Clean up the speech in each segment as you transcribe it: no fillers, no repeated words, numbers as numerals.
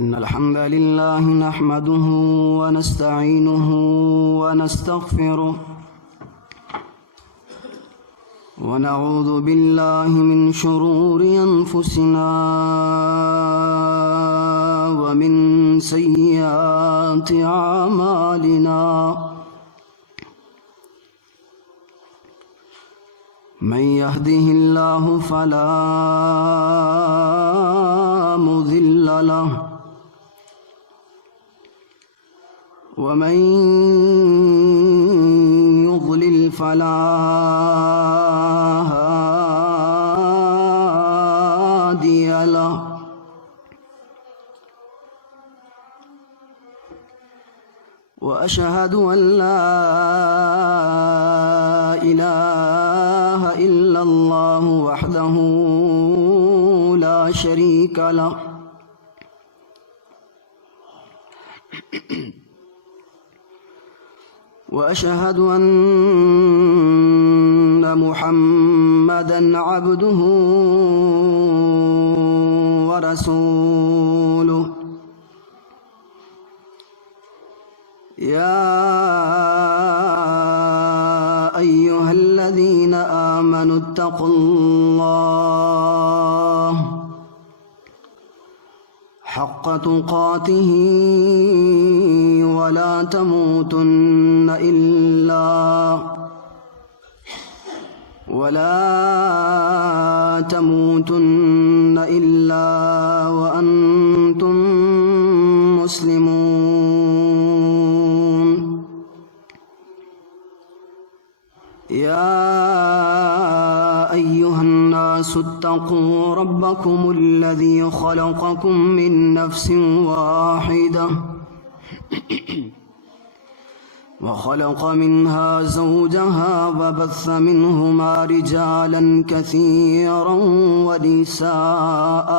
إن الحمد لله نحمده ونستعينه ونستغفره ونعوذ بالله من شرور أنفسنا ومن سيئات أعمالنا من يهده الله فلا مضل له ومن يضلل فلا هادي له وأشهد أن لا إله إلا الله وحده لا شريك له وأشهد أن محمدًا عبده ورسوله يا أيها الذين آمنوا اتقوا الله حق تقاته ولا تموتن إلا وأنتم مسلمون يا أيها الناس اتقوا ربكم الذي خلقكم من نفس واحدة وخلق منها زوجها وبث منهما رجالا كثيرا ونساء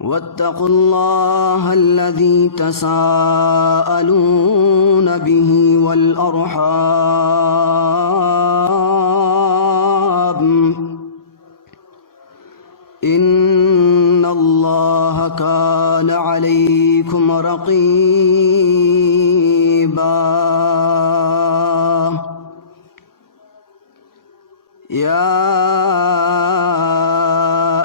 واتقوا الله الذي تساءلون به والأرحام إن الله كان عليكم رقيبا يا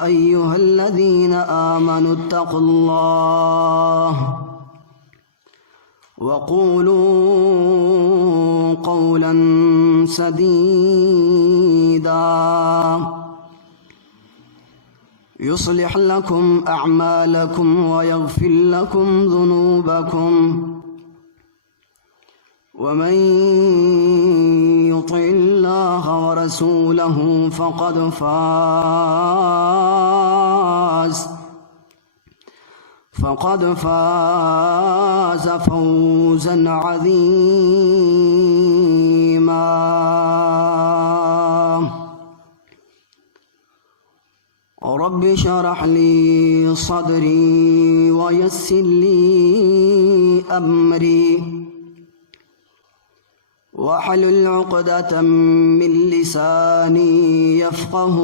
أيها الذين آمنوا اتقوا الله وقولوا قولا سديدا يصلح لكم أعمالكم ويغفر لكم ذنوبكم ومن يطع الله ورسوله فقد فاز فوزا عظيما رب اشرح لي صدري ويسر لي أمري واحلل عقدة من لساني يفقه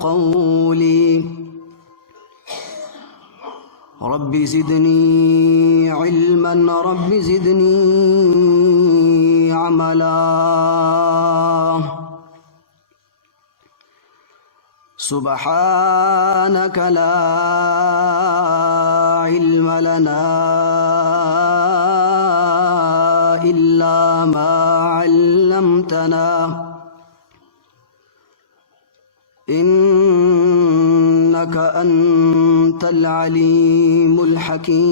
قولي رب زدني علما رب زدني عملا سبحانك لا علم لنا إلا ما علمتنا إنك أنت العليم الحكيم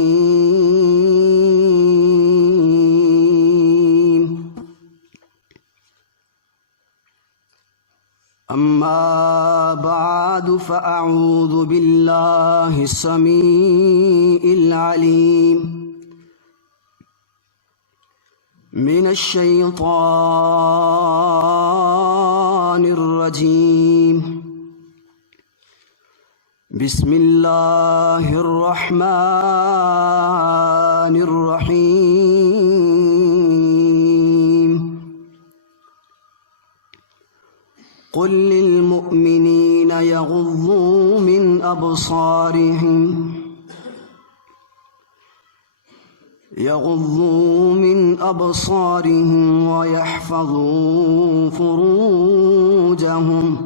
أما بعد فأعوذ بالله السميع العليم من الشيطان الرجيم بسم الله الرحمن الرحيم قل للمؤمنين يغضوا من أبصارهم ويحفظوا فروجهم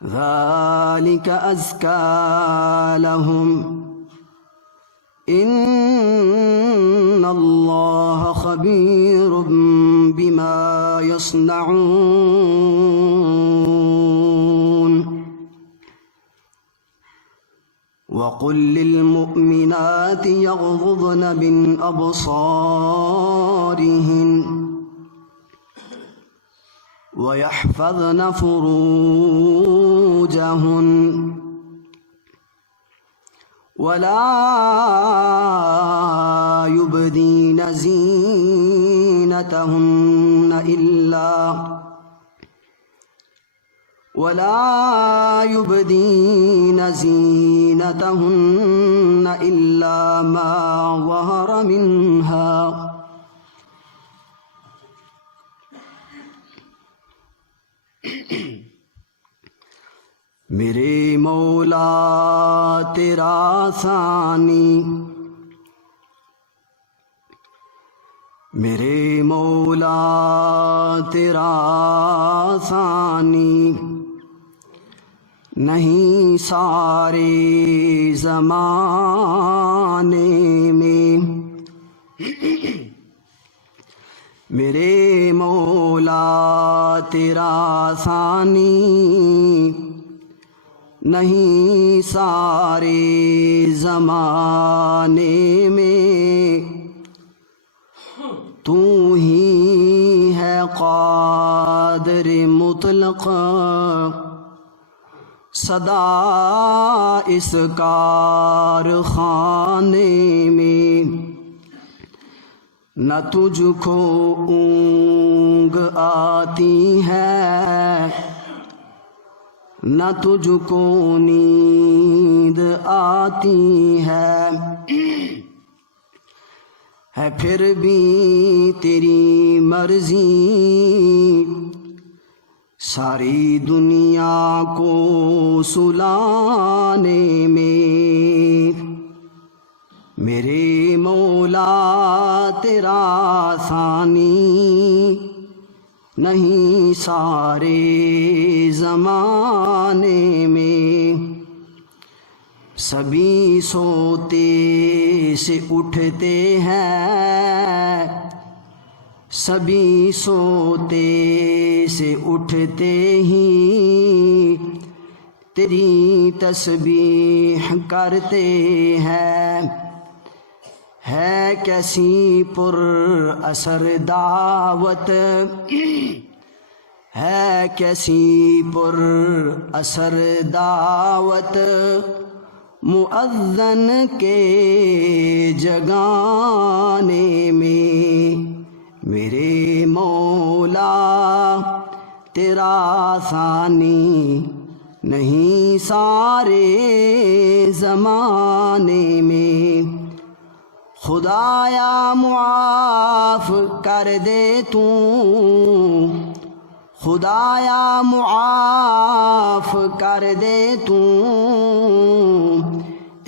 ذلك أزكى لهم إن الله خبير بما يصنعون وقل للمؤمنات يغضضن من أبصارهن ويحفظن فروجهن ولا يبدين زينتهن إلا ما ظهر منها میرے مولا تیرا ثانی، میرے مولا تیرا ثانی نہیں سارے زمانے میں، میرے مولا تیرا ثانی نہیں سارے زمانے میں، تو ہی ہے قادر مطلق سدا اس کارخانے میں، نہ تجھ کو اونگ آتی ہے نہ تجھ کو نیند آتی ہے پھر بھی تیری مرضی ساری دنیا کو سلانے میں، میرے مولا تیرا ثانی نہیں سارے زمانے میں، سبھی سوتے سے اٹھتے ہیں، سبھی سوتے سے اٹھتے ہی تیری تسبیح کرتے ہیں، ہے کیسی پر اثر دعوت، ہے کیسی پر اثر دعوت مؤذن کے جگانے میں، میرے مولا تیرا ثانی نہیں سارے زمانے میں، خدایا معاف کر دے تو، خدایا معاف کر دے تو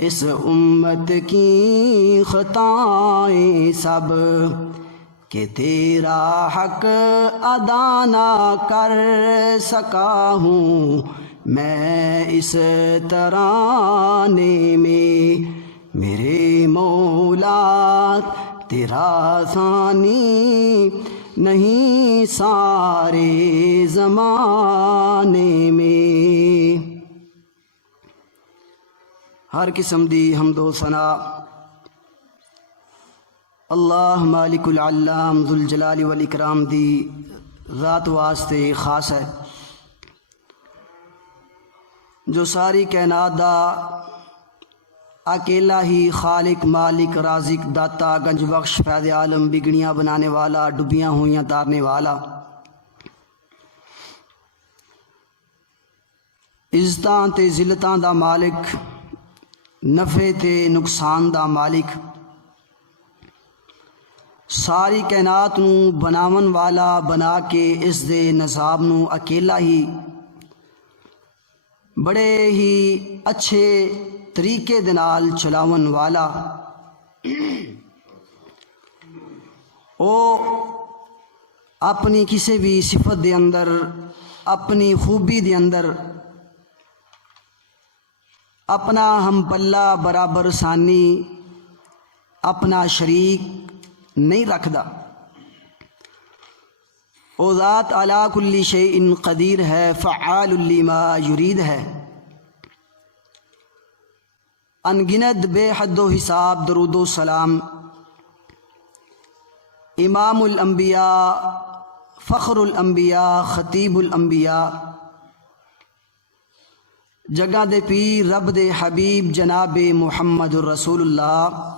اس امت کی خطائیں سب، کہ تیرا حق ادا نہ کر سکا ہوں میں اس ترانے میں، میرے مولا تیرا ثانی نہیں سارے زمانے میں۔ ہر قسم دی حمد و ثنا اللہ مالک العلام ذوالجلال والاکرام دی ذات واسطے خاص ہے، جو ساری کائنات دا اکیلا ہی خالق مالک رازق داتا گنج بخش فیض عالم بگڑیاں بنانے والا ڈبیاں ہوئیاں تارنے والا عزتاں تے ذلتاں دا مالک نفع تے نقصان دا مالک ساری کائنات نو بناون والا بنا کے اس دے نظام نو اکیلا ہی بڑے ہی اچھے طریقے دے نال چلاون والا او اپنی کسی بھی صفت دے اندر اپنی خوبی دے اندر اپنا ہم پلہ برابر ثانی اپنا شریک نہیں رکھدا۔ او ذات علی کل شیء قدیر ہے، فعال لما یرید ہے۔ انگنت بے حد و حساب درود و سلام امام الانبیاء، فخر الانبیاء، خطیب الانبیاء، جگہ دے پیر رب دے حبیب جناب محمد الرسول اللہ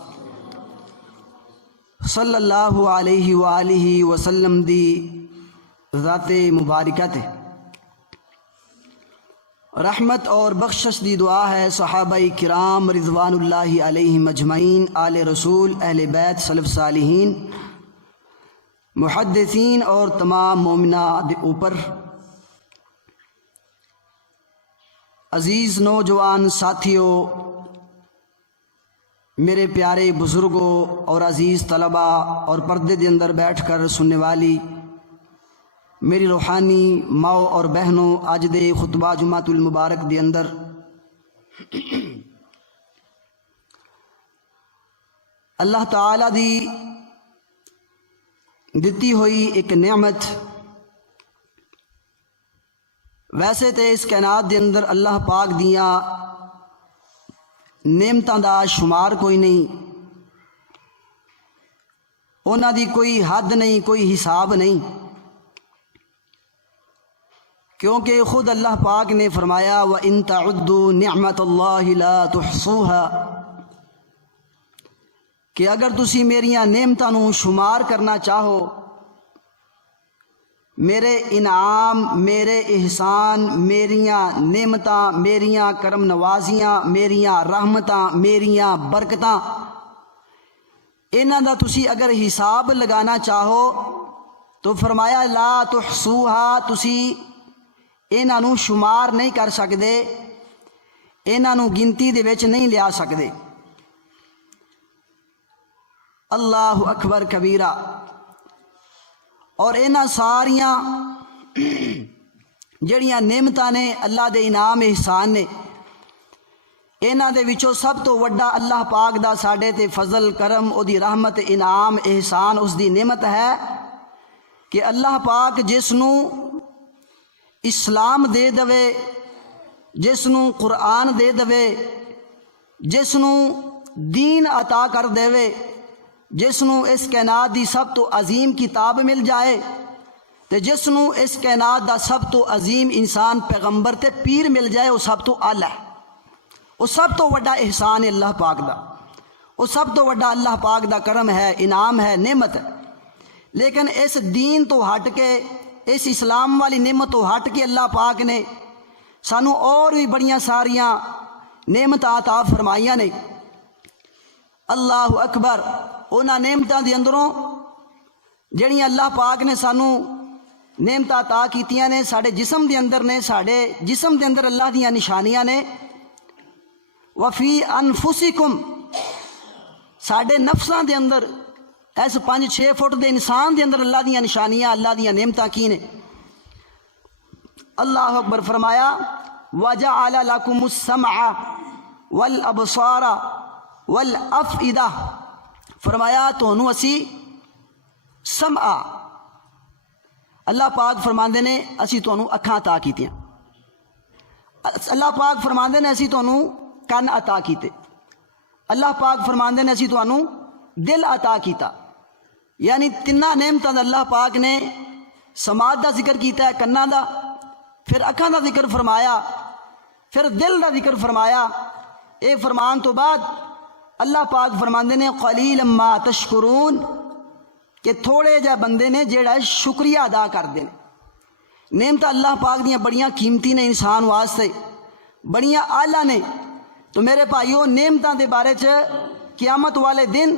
صلی اللہ علیہ وآلہ وسلم دی ذات مبارکہ تے رحمت اور بخشش دی دعا ہے صحابہ کرام رضوان اللہ علیہم اجمعین، آل رسول، اہل بیت، سلف صالحین، محدثین اور تمام مومنہ دے اوپر۔ عزیز نوجوان ساتھیوں، میرے پیارے بزرگوں اور عزیز طلباء اور پردے دے اندر بیٹھ کر سننے والی میری روحانی ماؤ اور بہنوں، آج دے خطبہ جمعۃ المبارک دے اندر اللہ تعالی دی دتی ہوئی ایک نعمت، ویسے تے اس کائنات دے اندر اللہ پاک دیاں نعمتاں دا شمار کوئی نہیں، انہاں دی کوئی حد نہیں، کوئی حساب نہیں، کیونکہ خود اللہ پاک نے فرمایا وَإِن تَعُدُّوا نِعْمَةَ اللَّهِ لَا تُحْصُوهَا، کہ اگر تسی میریاں نعمتاں نو شمار کرنا چاہو، میرے انعام، میرے احسان، میریاں نعمتاں، میریاں کرم نوازیاں، میریاں رحمتاں، میریاں برکتاں، انہاں دا تسی اگر حساب لگانا چاہو تو فرمایا لا تحصوہا، تسی انہاں نو شمار نہیں کر سکدے، انہاں نو گنتی دے وچ نہیں لیا سکدے۔ اللہ اکبر کبیرہ۔ اور انہاں ساریاں جڑیاں نعمتاں نے، اللہ دے انعام احسان نے، انہاں دے وچوں سب تو وڈا اللہ پاک دا ساڈے تے فضل کرم، او دی رحمت، انعام احسان، اس دی نعمت ہے کہ اللہ پاک جس نو اسلام دے دوے، جس نو قرآن دے دوے، جس نو دین عطا کر دے، جس نو اس کائنات دی سب تو عظیم کتاب مل جائے، تے جس نو اس کائنات دا سب تو عظیم انسان پیغمبر تے پیر مل جائے، وہ سب تو اعلیٰ ہے، وہ سب تو وڈا احسان ہے اللہ پاک دا، وہ سب تو وڈا اللہ پاک دا کرم ہے، انعام ہے، نعمت ہے۔ لیکن اس دین تو ہٹ کے، اس اسلام والی نعمت تو ہٹ کے اللہ پاک نے سانو اور بھی بڑیاں ساریاں نعمتاں عطا فرمائیاں نے۔ اللہ اکبر۔ انہاں نعمتاں دے اندروں جڑیاں اللہ پاک نے سانو نعمتاں عطا کیتیاں نے، ساڑے جسم دے اندر نے، ساڑے جسم دے اندر اللہ دیاں نشانیاں نے۔ وفی انفسکم، ساڑے نفساں دے اندر، ایس 5-6 فٹ دے انسان دے اندر اللہ دیاں نشانیاں، اللہ دیاں نعمتاں کی نے۔ اللہ اکبر۔ فرمایا وَجَعَلَ لَكُمُ السَّمْعَ وَالْأَبْصَارَ وَالْأَفْئِدَةَ، فرمایا تونوں اسی سمع، اللہ پاک فرماندے نے اسی تونوں اکھاں عطا کیتیاں، اللہ پاک فرماندے نے اسی تونوں کن عطا کیتے، اللہ پاک فرماندے نے اسی تونوں دل عطا کیتا۔ یعنی تنہ نعمتاں دا اللہ پاک نے سماعت دا ذکر کیتا ہے، کناں دا، پھر اکھاں دا ذکر فرمایا، پھر دل دا ذکر فرمایا۔ اے فرمان تو بعد اللہ پاک فرماندے نے قلیلا ما تشکرون، کہ تھوڑے جا بندے نے جیڑا شکریہ ادا کر دے۔ نعمتاں اللہ پاک دیاں بڑیاں قیمتی نے انسان واسطے، بڑیاں اعلیٰ نے۔ تو میرے بھائیو، نعمتاں دے بارے چ قیامت والے دن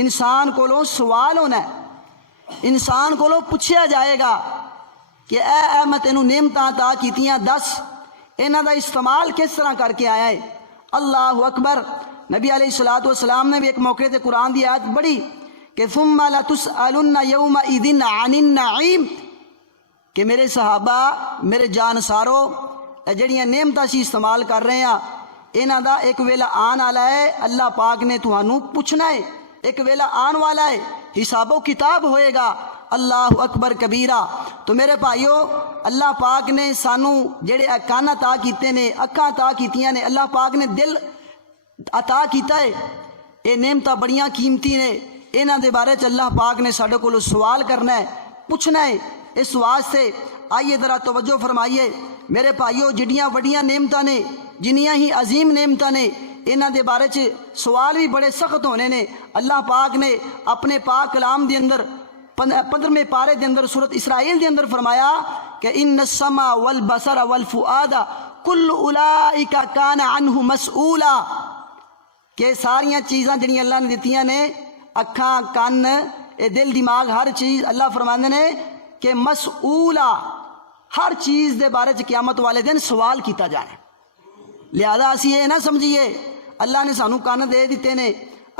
انسان کو سوال ہونا ہے، انسان کو پوچھا جائے گا کہ اے میں تینوں نعمتاں عطا کیتیاں، دس انہاں دا استعمال کس طرح کر کے آیا ہے۔ اللہ اکبر۔ نبی علیہ الصلوۃ والسلام نے بھی ایک موقع تے قرآن دی آیت پڑھی کہ ثم لتسألن یومئذ عن النعیم، کہ میرے صحابہ، میرے جانسارو، جڑیاں نعمتاں سی استعمال کر رہے ہیں انہاں دا ایک ویلا آن والا ہے، اللہ پاک نے تہانوں پوچھنا ہے، ایک ویلا آن والا ہے، حساب و کتاب ہوئے گا۔ اللہ اکبر کبیرہ۔ تو میرے بھائیو، اللہ پاک نے سانوں جڑے کان عطا کیتے نے، اکھاں عطا کیتیاں نے، اللہ پاک نے دل عطا کیتا ہے، یہ نعمتاں بڑیاں قیمتی نے، انہاں دے بارے چ اللہ پاک نے ساڈے کولوں سوال کرنا ہے، پوچھنا ہے۔ اس واسطے آئیے ذرا توجہ فرمائیے میرے بھائیو، جڑیاں وڈیاں نعمتاں نے، جنیاں ہی عظیم نعمتاں نے، انہاں دے بارے چ سوال بھی بڑے سخت ہونے نے۔ اللہ پاک نے اپنے پاک کلام دے اندر 15ویں پارے دے اندر سورۃ اسرائیل دے اندر فرمایا کہ ان السمع والبصر والفؤاد کل اولئک کان عنہ مسئولا، کہ ساریاں چیزاں جڑیاں اللہ نے دتیاں نے، اکھاں، کان، دل، دماغ، ہر چیز، اللہ فرماندے نے کہ مسئولا، ہر چیز دے بارے چ قیامت والے دن سوال کیتا جانا۔ لہذا اسی یہ نہ سمجھیے اللہ نے سانوں کان دے دیتے نے،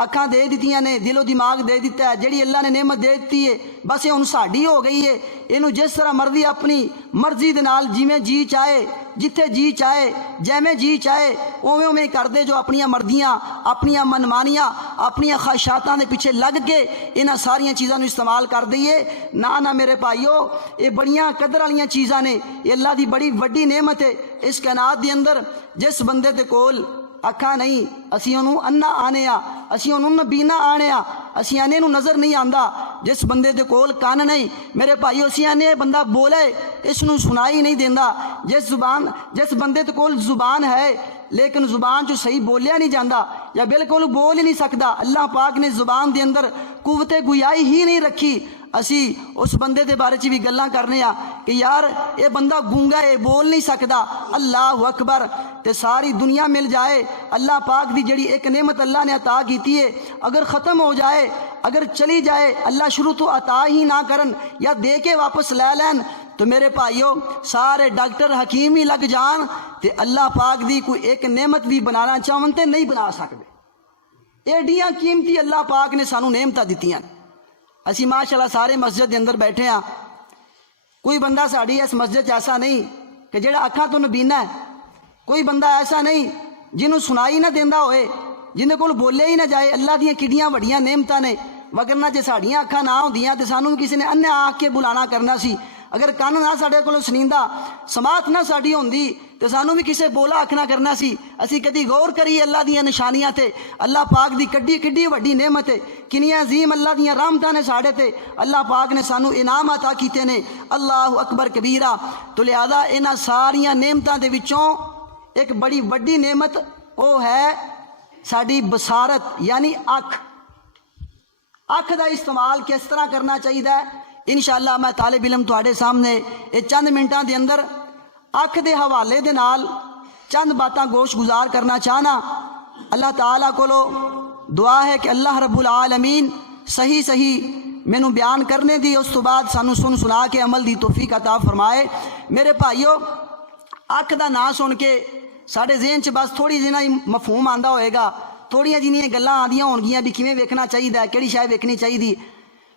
اکھاں دے دیتیاں نے، دل و دماغ دے دیتا ہے، جڑی اللہ نے نعمت دے دیتی ہے بس یہ ہن ساڈی ہو گئی ہے، اینوں جس طرح مرضی اپنی مرضی دے نال جویں جی چاہے، جتھے جی چاہے، جیویں جی چاہے اوویں اوویں کر دے، جو اپنیاں مرضیاں، اپنیاں منمانیاں، اپنیاں خواہشاتاں دے پیچھے لگ کے انہاں ساریاں چیزاں نوں استعمال کر دئیے۔ نہ میرے بھائیو، یہ بڑیاں قدر والیاں چیزاں نے، یہ اللہ دی بڑی وڈی نعمت ہے۔ اس کائنات دے اندر جس بندے دے کول اکھاں نہیں، اسی انہوں انا آنے آ، اسی انہوں نبینا آنے آ، اسی آنے نو نظر نہیں آندا۔ جس بندے دے کول کان نہیں، میرے بھائیو، اسی آنے بندہ بولے اس نو سنائی نہیں دیندا۔ جس بندے دے کول زبان ہے لیکن زبان جو صحیح بولیا نہیں جاندہ یا بالکل بول ہی نہیں سکدا، اللہ پاک نے زبان دے اندر قوت گویائی ہی نہیں رکھی، اسی اس بندے دے بارے چ بھی گلاں کرنے آ کہ یار اے بندہ گونگا ہے، بول نہیں سکدا۔ اللہ اکبر۔ تے ساری دنیا مل جائے، اللہ پاک دی جڑی ایک نعمت اللہ نے عطا کیتی ہے اگر ختم ہو جائے، اگر چلی جائے، اللہ شروع تو عطا ہی نہ کرن یا دے کے واپس لے لین، تو میرے بھائیو سارے ڈاکٹر حکیم ہی لگ جان تے اللہ پاک دی کوئی ایک نعمت بھی بنانا چاہون تے نہیں بنا سکتے۔ ایڈیاں قیمتی اللہ پاک نے سانوں نعمتاں دتیاں۔ اسی ماشاءاللہ سارے مسجد دے اندر بیٹھے ہاں، کوئی بندہ ساڑی اس مسجد ایسا نہیں کہ جڑا اکھاں تو نبینا ہے، کوئی بندہ ایسا نہیں جنہوں سنائی نہ دیندا ہوئے، جن کول بولے ہی نہ جائے۔ اللہ دیاں کڈیاں وڈیاں نعمتاں نے، وگرنہ جے ساڑیاں اکھاں نہ ہوندیاں تے سانوں کسی نے انیا آکھ کے بلانا کرنا سی، اگر کان نہ ساڈے کولوں سنیندا، سماعت نہ ساڈی ہوندی تے سانوں بھی کسے بولا آکھنا کرنا سی۔ اسی کدی غور کریے اللہ دیاں نشانیاں تے، اللہ پاک دی کڈی وڈی نعمت ہے، کنیاں عظیم اللہ دیاں رحمتاں نے ساڈے تے، اللہ پاک نے سانوں انعام عطا کیتے نے۔ اللہ اکبر کبیرہ۔ تو لہذا انہاں ساریاں نعمتاں دے وچوں ایک بڑی وڈی نعمت وہ ہے ساڈی بصارت، یعنی اکھ۔ اکھ دا استعمال کس طرح کرنا چاہیے؟ انشاءاللہ میں طالب علم تواڈے سامنے یہ چند منٹاں دے اندر اکھ دے حوالے دے نال چند باتاں گوش گزار کرنا چاہنا۔ اللہ تعالیٰ کولو دعا ہے کہ اللہ رب العالمین صحیح مینوں بیان کرنے دی، اس تو بعد سانوں سنا کے عمل دی توفیق عطا فرمائے۔ میرے بھائیو، اکھ دا نام سن کے ساڈے ذہن چ بس تھوڑی جنا ہی مفہوم آندا ہوئے گا، تھوڑیاں جنیاں گلاں آندیاں ہون گیاں بھی کیویں ویکھنا چاہیے، کیڑی شے ویکھنی چاہیے۔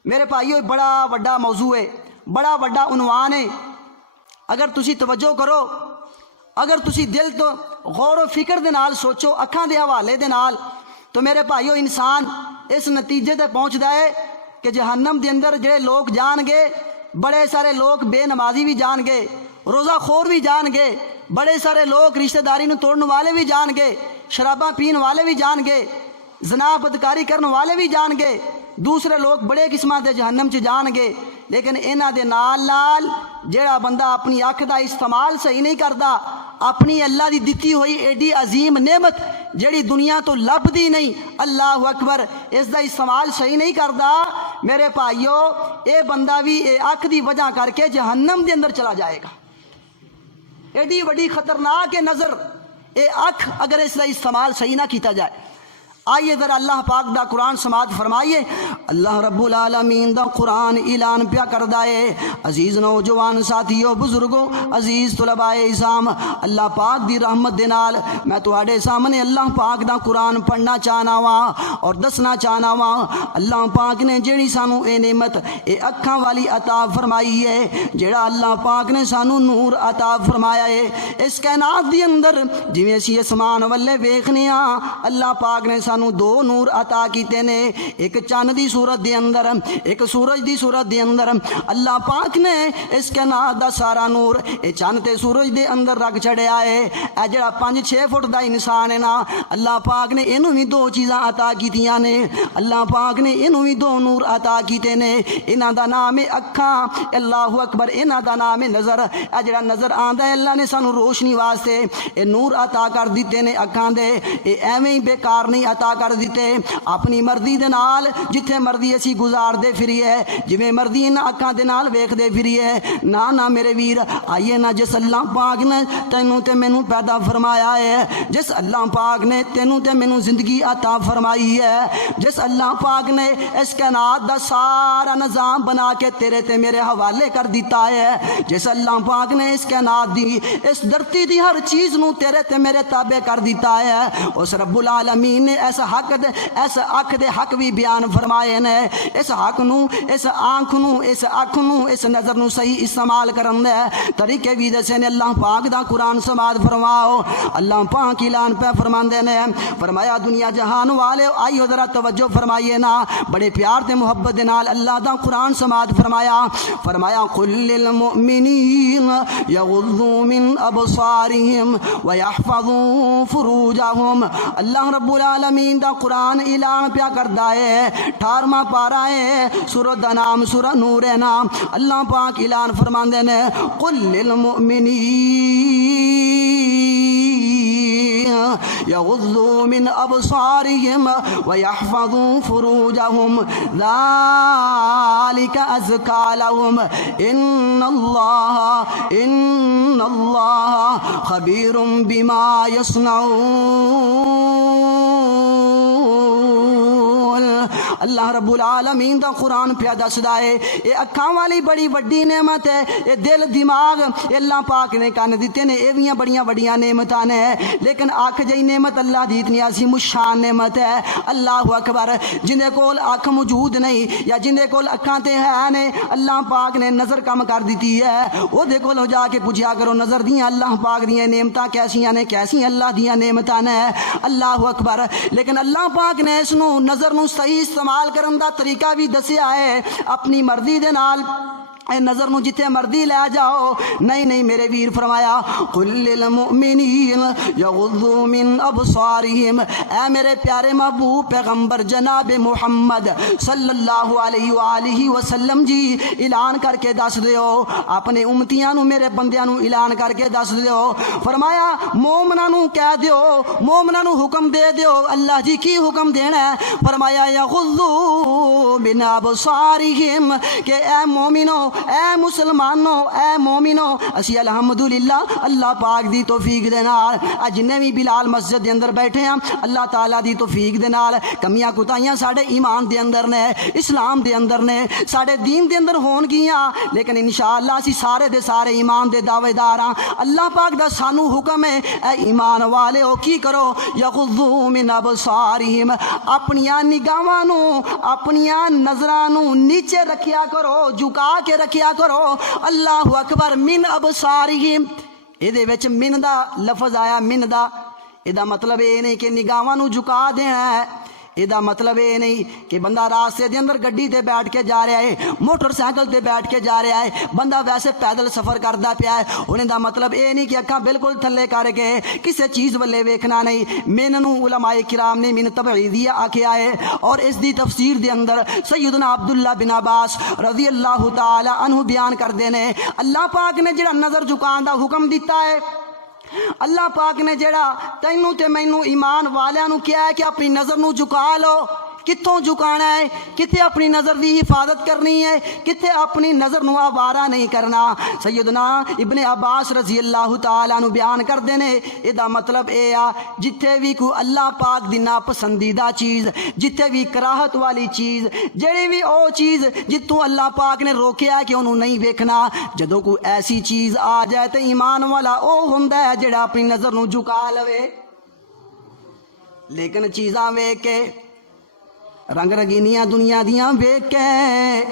میرے بھائیو، بڑا وڈا موضوع ہے، بڑا وڈا عنوان ہے۔ اگر تسی توجہ کرو، اگر تسی دل تو غور و فکر دے نال سوچو اکھاں دے حوالے دے نال، تو میرے بھائیو انسان اس نتیجے تے پہنچدا ہے کہ جہنم دے اندر جڑے لوگ جان گے، بڑے سارے لوگ بے نمازی بھی جان گے، روزہ خور بھی جان گے، بڑے سارے لوگ رشتہ داری نوں توڑن والے بھی جان گے، شراباں پین والے بھی جان گے، زنا بدکاری کرن والے بھی جان گے، دوسرے لوگ بڑے قسماں دے جہنم چ جان گے۔ لیکن انہاں دے نال جڑا بندہ اپنی اکھ دا استعمال صحیح نہیں کردا، اپنی اللہ دی دتی ہوئی ایڈی عظیم نعمت جڑی دنیا تو لبدی نہیں، اللہ اکبر، اس دا استعمال صحیح نہیں کردا، میرے بھائیو اے بندہ بھی اے اکھ دی وجہ کر کے جہنم دے اندر چلا جائے گا۔ ایڈی وڈی خطرناک نظر اے اکھ، اگر اس دا استعمال صحیح نہ کیتا جائے۔ آئیے ذرا اللہ پاک دا قرآن سماعت فرمائیے۔ اللہ رب العالمین دا قرآن اعلان پیا کردا ہے۔ عزیز نوجوان ساتھیو، بزرگو، عزیز طلباء اسلام، اللہ پاک دی رحمت دے نال میں تواڈے سامنے اللہ پاک دا قرآن پڑھنا چاہنا وا اور دسنا چاہنا وا۔ اللہ پاک نے جیڑی سانو اے نعمت اے اکھاں والی عطا فرمائی ہے، جیڑا اللہ پاک نے سانو نور عطا فرمایا ہے، اس کائنات دی اندر جویں اسی اسمان والے ویکھنے ہاں، اللہ پاک نے سانو دو نور عطا کیتے نے، ایک چاند دی صورت دے اندر، ایک سورج دی صورت دے اندر۔ اللہ پاک نے اس کائنات دا سارا نور اے چاند تے سورج دے اندر رکھ چھڑیا ہے۔ اے جڑا 5-6 فٹ دا انسان ہے نا، اللہ پاک نے اینوں بھی دو چیزاں عطا کیتیاں نے۔ اللہ پاک نے اینوں بھی دو نور عطا کیتے نے، انہاں دا نام ہے اکھاں، اللہ اکبر، انہاں دا نام ہے نظر۔ اے جڑا نظر آندا ہے، اللہ نے سانو روشنی واسطے اے نور عطا کر دیتے نے اکھاں دے، اے ایویں ہی بیکار نہیں عطا کر دیتے، اپنی مرضی دے نال جتھے مرضی اسی گزار دے پھریے، جویں مرضی انہاں اکھاں دے نال ویکھ دے پھریے۔ نہ میرے ویر، آئیے نا، جس اللہ پاک نے تینوں تے مینوں پیدا فرمایا ہے، جس اللہ پاک نے تینوں تے مینوں زندگی عطا فرمائی ہے، جس اللہ پاک نے اس کائنات دا سارا نظام بنا کے تیرے تے میرے حوالے کر دیتا ہے، جس اللہ پاک نے اس کائنات دی، اس دھرتی دی ہر چیز نو تیرے تے میرے تابع کر دیتا ہے، اس رب العالمین نے اس حق دے، اس اکھ دے حق بھی بیان فرمائے نے۔ اس حق نو، اس آنکھ نو، اس اکھ نو، اس نظر نو صحیح استعمال کرن دے طریقے بھی دسے نے۔ اللہ پاک دا قرآن سماعت فرماؤ۔ اللہ پاک اعلان پہ فرماندے نے، فرمایا دنیا جہان والے آئیو ذرا توجہ فرمائیے نا، بڑے پیار تے محبت دے نال اللہ دا قرآن سماعت فرمایا۔ فرمایا قل للمؤمنین یغضوا من ابصارہم ویحفظوا فروجہم۔ اللہ رب العالمین دا قرآن اعلان پیا کردا ہے، 18واں پارا ہے، سورۃ دا نام سورہ نور ہے نا۔ اللہ پاک اعلان فرماندے نے، قل للمؤمنین یغضوا من ابصارہم ویحفظوا فروجہم ذالک ازکی لہم ان اللہ خبیر بما یصنعون۔ اللہ رب العالمین دا قرآن پیا دسدا ہے، یہ اکھاں والی بڑی وڈی نعمت ہے، یہ دل دماغ اللہ پاک نے کن دیتے نے، یہ بھی بڑیاں بڑیاں نعمتاں نے، لیکن اکھ جئی نعمت اللہ دی اتنی عظیم الشان نعمت ہے۔ اللہ اکبر، جندے کول اکھ موجود نہیں یا جندے کول اکھاں تے ہے نے، اللہ پاک نے نظر کم کر دیتی ہے، وہ دے کول جا کے پوچھیا کرو نظر دیاں اللہ پاک دیاں نعمتاں کیسیاں نے، کیسی اللہ دیاں نعمتاں نے۔ اللہ اکبر، لیکن اللہ پاک نے اس نو نظر نو صحیح استعمال کرن دا طریقہ بھی دسیا ہے، اپنی مرضی دے نال اے نظر نو جتے مرضی لے جاؤ۔ نہیں میرے ویر، فرمایا قل للمؤمنین یغضوا من ابصارہم، اے میرے پیارے محبوب پیغمبر جناب محمد صلی اللہ علیہ وآلہ وسلم جی، اعلان کر کے دس دیو اپنے امتیاں نو، میرے بندیاں نو اعلان کر کے دس دیو۔ فرمایا مومناں نو کہہ دیو، مومناں نو حکم دے دیو۔ اللہ جی کی حکم دینا ہے؟ فرمایا یغضوا من ابصارہم، کہ اے مومنو، اے مسلمانوں، اے مومنو، اسی الحمدللہ اللہ پاک دی توفیق دے نال جنے بھی بلال مسجد دے اندر بیٹھے ہیں، اللہ تعالیٰ دی توفیق دے نال کمیاں کوتاہیاں ساڑے ایمان دے اندر نے، اسلام دے اندر نے، ساڑے دین دے اندر ہون گیاں، لیکن انشاءاللہ اسی سارے دے سارے ایمان دے دعوے دار ہاں۔ اللہ پاک دا سانو حکم ہے، اے ایمان والے ہو کی کرو؟ یغضوا من ابصارہم، اپنیاں نگاہاں نو، اپنیاں نظراں نو نیچے رکھیا کرو، جھکا کے رکھیا کرو۔ اللہ اکبر، من ابصارہم، اے دے وچ من دا لفظ آیا، من دا، اے دا مطلب یہ نہیں کہ نگاہاں نو جھکا دینا ہے، اے دا مطلب یہ نہیں کہ بندہ راستے دے اندر گڈی تے بیٹھ کے جا رہا ہے، موٹر سائیکل تے بیٹھ کے جا رہا ہے، بندہ ویسے پیدل سفر کردا پیا ہے، انہیں دا مطلب یہ نہیں کہ اکھاں بالکل تھلے کر کے کسے چیز والے ویکھنا نہیں۔ من نو علماء کرام نے من تبعیدیہ آکھیا ہے، اور اس دی تفسیر دے اندر سیدنا عبداللہ بن عباس رضی اللہ تعالی عنہ بیان کردے نے، اللہ پاک نے جڑا نظر جھکان دا حکم دیتا ہے، اللہ پاک نے جڑا تینوں تے مینوں ایمان والیاں نو کیا ہے کہ اپنی نظر نو جھکا لو، کتوں جھکانا ہے، کتے اپنی نظر دی حفاظت کرنی ہے، کتے اپنی نظر نو آوارہ نہیں کرنا۔ سیدنا ابن عباس رضی اللہ تعالیٰ عنہ بیان کر دینے اے دا مطلب اے آ جتھے بھی کوئی اللہ پاک دی ناپسندیدہ چیز، جتھے بھی کراہت والی چیز، جڑی بھی او چیز جتوں اللہ پاک نے روکیا ہے کہ انہوں نہیں ویکھنا، جدو کوئی ایسی چیز آ جائے تو ایمان والا او ہوندا ہے جڑا اپنی نظر نو جھکا لوے۔ لیکن چیزاں ویکھ کے، رنگ رنگینیاں دنیا دیاں ویکھ کے،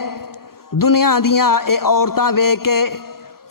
دنیا دیاں اے عورتاں ویکھ کے،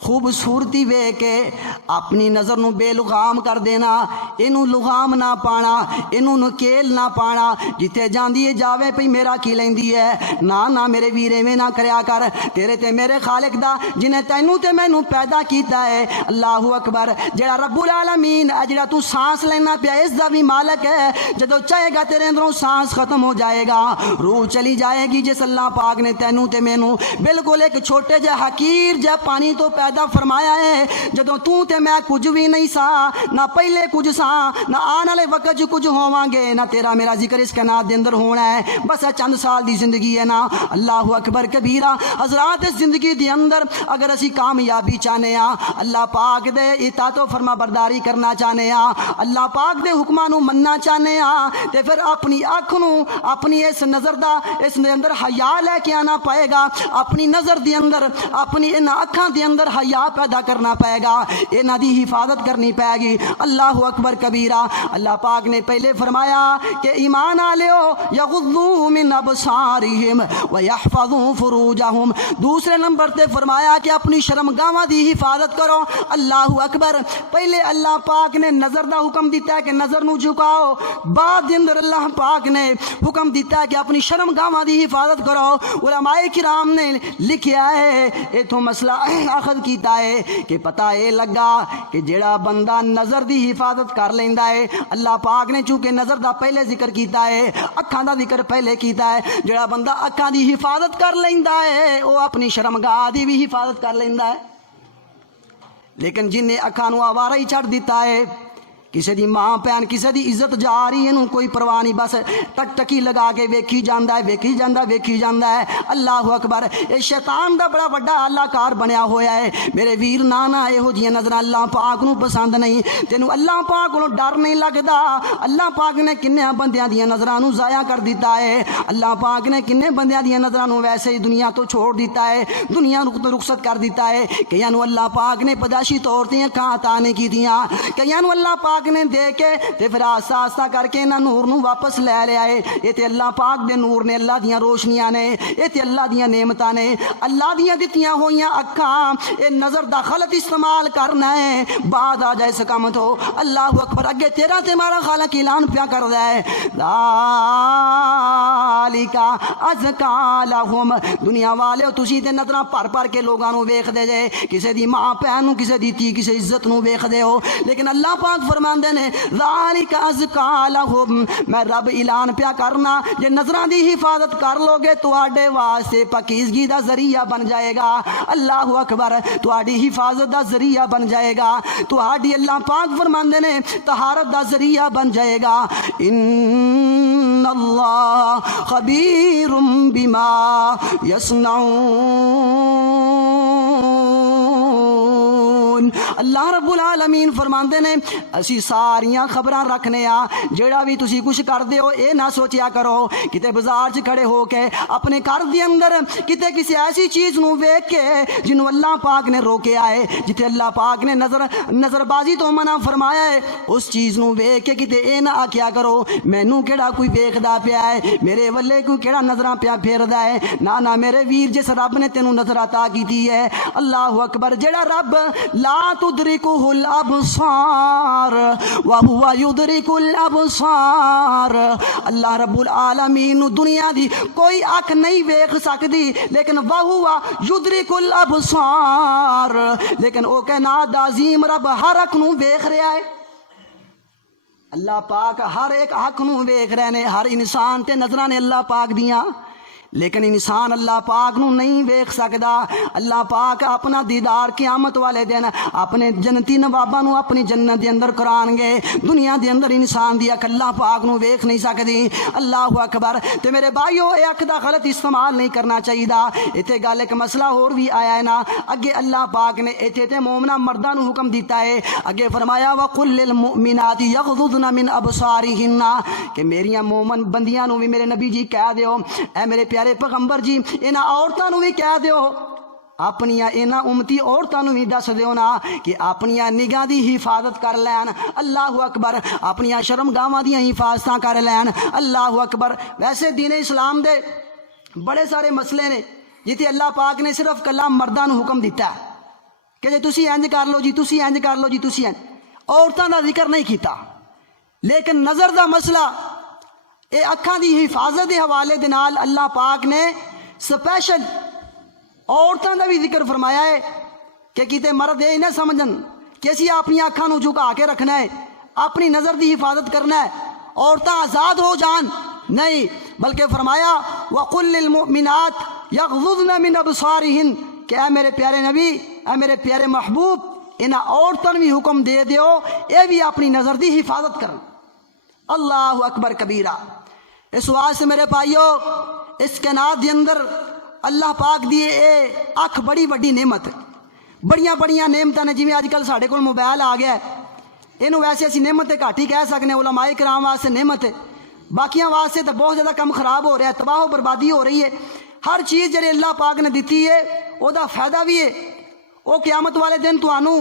خوبصورتی ویکھ کے اپنی نظر نو بے لغام کر دینا، اینو لغام نہ پانا، اینو نکیل نہ پانا، جتے جاندی ہے جاوے پئی میرا کی لیندی ہے، نہ میرے ویرے میں نہ کریا کر، تیرے تے میرے خالق دا جنہیں تینو تے مینو پیدا کیتا ہے، اللہ اکبر، جڑا رب العالمین جڑا تو سانس لینا پیا اس دا بھی مالک ہے، جدو چاہے گا تیرے اندروں سانس ختم ہو جائے گا، روح چلی جائے گی، جس اللہ پاک نے تینو تے مینو بالکل ایک چھوٹے جے حقیر جے پانی تو پیدا فرمایا ہے، جدوں تو تے میں کچھ بھی نہیں سا، نہ پہلے کچھ سا، نہ آنے والے وقت کچھ ہوواں گے، نہ تیرا میرا ذکر اس کائنات دے اندر ہونا ہے، بس چند سال دی زندگی ہے نا۔ اللہ اکبر کبیرہ، حضرات اس زندگی دے اندر اگر اسی کامیابی چاہنے ہاں، اللہ پاک دے اطاعت و فرما برداری کرنا چاہنے ہاں، اللہ پاک دے حکماں نو مننا چاہنے ہاں، تے پھر اپنی اکھ نو، اپنی اس نظر دا اس دے اندر حیا لے کے آنا پائے گا، اپنی نظر دے اندر، اپنی ان اکھاں دے اندر حیا پیدا کرنا پائے گا، انہاں دی حفاظت کرنی پائے گی۔ اللہ اکبر کبیرہ، اللہ پاک نے پہلے فرمایا کہ ایمان آلیو یغضوا من ابصارہم ویحفظوا فروجہم، دوسرے نمبر تے فرمایا کہ اپنی شرمگاہاں دی حفاظت کرو۔ اللہ اکبر، پہلے اللہ پاک نے نظر دا حکم دیتا ہے کہ نظر نو جھکاؤ، بعد دے اندر اللہ پاک نے حکم دیتا ہے کہ اپنی شرمگاہاں دی حفاظت کرو۔ علماء کرام نے لکھیا ہے ایتھوں مسئلہ اخذ کیتا ہے کہ پتہ اے لگا کہ جڑا بندہ نظر دی حفاظت کر لیندا ہے، اللہ پاک نے چونکہ نظر دا پہلے ذکر کیتا ہے، اکھاں دا ذکر پہلے کیتا ہے، جڑا بندہ اکھاں دی حفاظت کر لیندا ہے وہ اپنی شرمگاہ دی بھی حفاظت کر لیندا ہے۔ لیکن جن نے اکھاں نو آوارہ ہی چھڑ دیتا ہے، کسی دی ماں بہن کسی دی عزت جا رہی ہے، کوئی پرواہ نہیں، بس ٹک ٹکی لگا کے ویکھی جاندا ہے، ویکھی جاندا ویکھی جاندا ہے۔ اللہ اکبر، اے شیطان دا بڑا بڑا اللہ کار بنیا ہویا ہے۔ میرے ویر نانا یہو جیاں نظر اللہ پاک نو پسند نہیں، تینوں اللہ پاک کو ڈر نہیں لگدا۔ اللہ پاک نے کنے بندیاں دیاں نظراں نو ضائع کر دیتا ہے، اللہ پاک نے کنے بندیاں دیاں نظراں نو ویسے ہی دنیا تو چھوڑ دیتا ہے، دنیا رخصت کر دیتا ہے۔ کئیاں نو اللہ پاک نے پیدائشی طور تے اکھاں عطا نہیں کیتیاں، کئیاں نو اللہ پاک نے دے کے تے پھر آہستہ آہستہ کر کے انہاں نور نو واپس لے لیا ہے۔ یہ تے اللہ پاک دے نور نے، اللہ دیاں روشنیاں نے، یہ تے اللہ دیاں نعمتاں نے، اللہ دیاں دتیاں ہوئیاں اکھاں، اے نظر دا غلط استعمال کرنا ہے، بعد آ جائے سکم تو۔ اللہ اکبر، اگے تیرا تے مارا خالق اعلان پیا کردا ہے، ذالک ازکا لہم، دنیا والے تسی تے نظراں پر پر کے لوگاں نو ویکھ دے جے، کسے دی ماں بہن نو، کسے دی تھی، کسے عزت نو ویکھ دے ہو، لیکن اللہ پاک فرماندے نے ذالک ازکا لہم، میں رب اعلان پیا کرنا، جے نظراں دی حفاظت کر لو گے تواڈے واسطے پاکیزگی دا ذریعہ بن جائے گا۔ اللہ اکبر، تواڈی حفاظت دا ذریعہ بن جائے گا، تواڈی اللہ پاک فرماندے نے طہارت دا ذریعہ بن جائے گا۔ ان اللہ خبیر بما یصنعون، اللہ رب العالمین فرماندے نے اسی ساریاں خبراں رکھنے آ، جیڑا بھی تسی کچھ کر دے ہو اے نہ سوچیا کرو کتے بازار چ کھڑے ہو کے اپنے گھر دے اندر کتے کسی ایسی چیز نو ویکھ کے جنوں اللہ پاک نے روکے آئے، جتے اللہ پاک نے نظر بازی تو منع فرمایا ہے، اس چیز نو ویکھ کے کتے اے نہ آکھیا کرو مینوں کیڑا کوئی ویکھدا پیا ہے، میرے ولے کوئی کیڑا نظراں پیا پھیردا ہے، نہ میرے ویر جس رب نے تینوں نظر عطا کیتی ہے۔ اللہ اکبر، جڑا رب لا تدرکہ الابصار وہو یدرک الابصار، اللہ رب العالمین دنیا دی کوئی اکھ نہیں ویکھ سکدی، لیکن وہو یدرک الابصار، لیکن او کائنات دا عظیم رب ہر اکھ نو ویکھ رہا ہے۔ اللہ پاک ہر ایک اکھ نو ویکھ رہے نے، ہر انسان تے نظراں نے اللہ پاک دیاں، لیکن انسان اللہ پاک نو نہیں ویکھ سکدا. اللہ پاک اپنا دیدار قیامت والے دن اپنے جنتی نواباں نو اپنی جنت دے اندر کران گے. دنیا دے اندر انسان دی اکھ اللہ پاک نو ویکھ نہیں سکدی. اللہ اکبر. تے میرے بھائیو اے اکھ دا غلط استعمال نہیں کرنا چاہیے. ایتھے گل ایک مسئلہ اور بھی آیا ہے نا. اگے اللہ پاک نے ایتھے تے مومنہ مرداں نو حکم دیتا ہے. اگے فرمایا وَقُلْ لِلْمُؤْمِنَاتِ يَغْضُضْنَ مِنْ أَبْصَارِهِنَّ کہ میریاں مومن بندیاں نو بھی میرے نبی جی کہہ دیو، اے میرے پیارے پیغمبر جی انہاں عورتاں نو بھی کہہ دیو، اپنیاں انہاں امتی عورتاں نو بھی دس دیو نا کہ اپنیاں نگاہ دی حفاظت کر لین. اللہ اکبر. اپنیاں شرمگاواں دیاں حفاظتاں کر لین. اللہ اکبر. ویسے دین اسلام دے بڑے سارے مسئلے نے جیتے اللہ پاک نے صرف کلام مرداں نو حکم دیتا ہے کہ جی تسی انج کر لو جی، تسی انج کر لو جی، تسی انج. عورتاں دا ذکر نہیں کیتا. لیکن نظر دا مسئلہ اے اکھاں دی حفاظت دے حوالے دے نال اللہ پاک نے سپیشل عورتاں دا بھی ذکر فرمایا ہے کہ کتے مرد یہ نہ سمجھن کہ اسی اپنی اکھاں نو جھکا کے رکھنا ہے، اپنی نظر دی حفاظت کرنا ہے، عورتاں آزاد ہو جان. نہیں، بلکہ فرمایا وَقُلْ لِلْمُؤْمِنَاتِ يَغْضُضْنَ مِنْ أَبْصَارِهِنَّ کہ اے میرے پیارے نبی، اے میرے پیارے محبوب، انہاں عورتاں بھی حکم دے دیو اے بھی اپنی نظر دی حفاظت کرن. اللہ اکبر کبیرہ. اس واسطے میرے بھائیو اس کائنات دے اندر اللہ پاک دی اے اکھ بڑی بڑی نعمت ہے. بڑیاں بڑیاں نعمتاں نے. جویں اج کل ساڈے کول موبائل آ گیا ہے، اینو ویسے اسی نعمت گھٹ ہی کہہ سکنے. علماء کرام واسطے نعمت ہے، باقیاں واسطے تو بہت زیادہ کم خراب ہو رہا ہے، تباہ و بربادی ہو رہی ہے. ہر چیز جڑی اللہ پاک نے دیتی ہے او دا فائدہ بھی ہے، وہ قیامت والے دن تانوں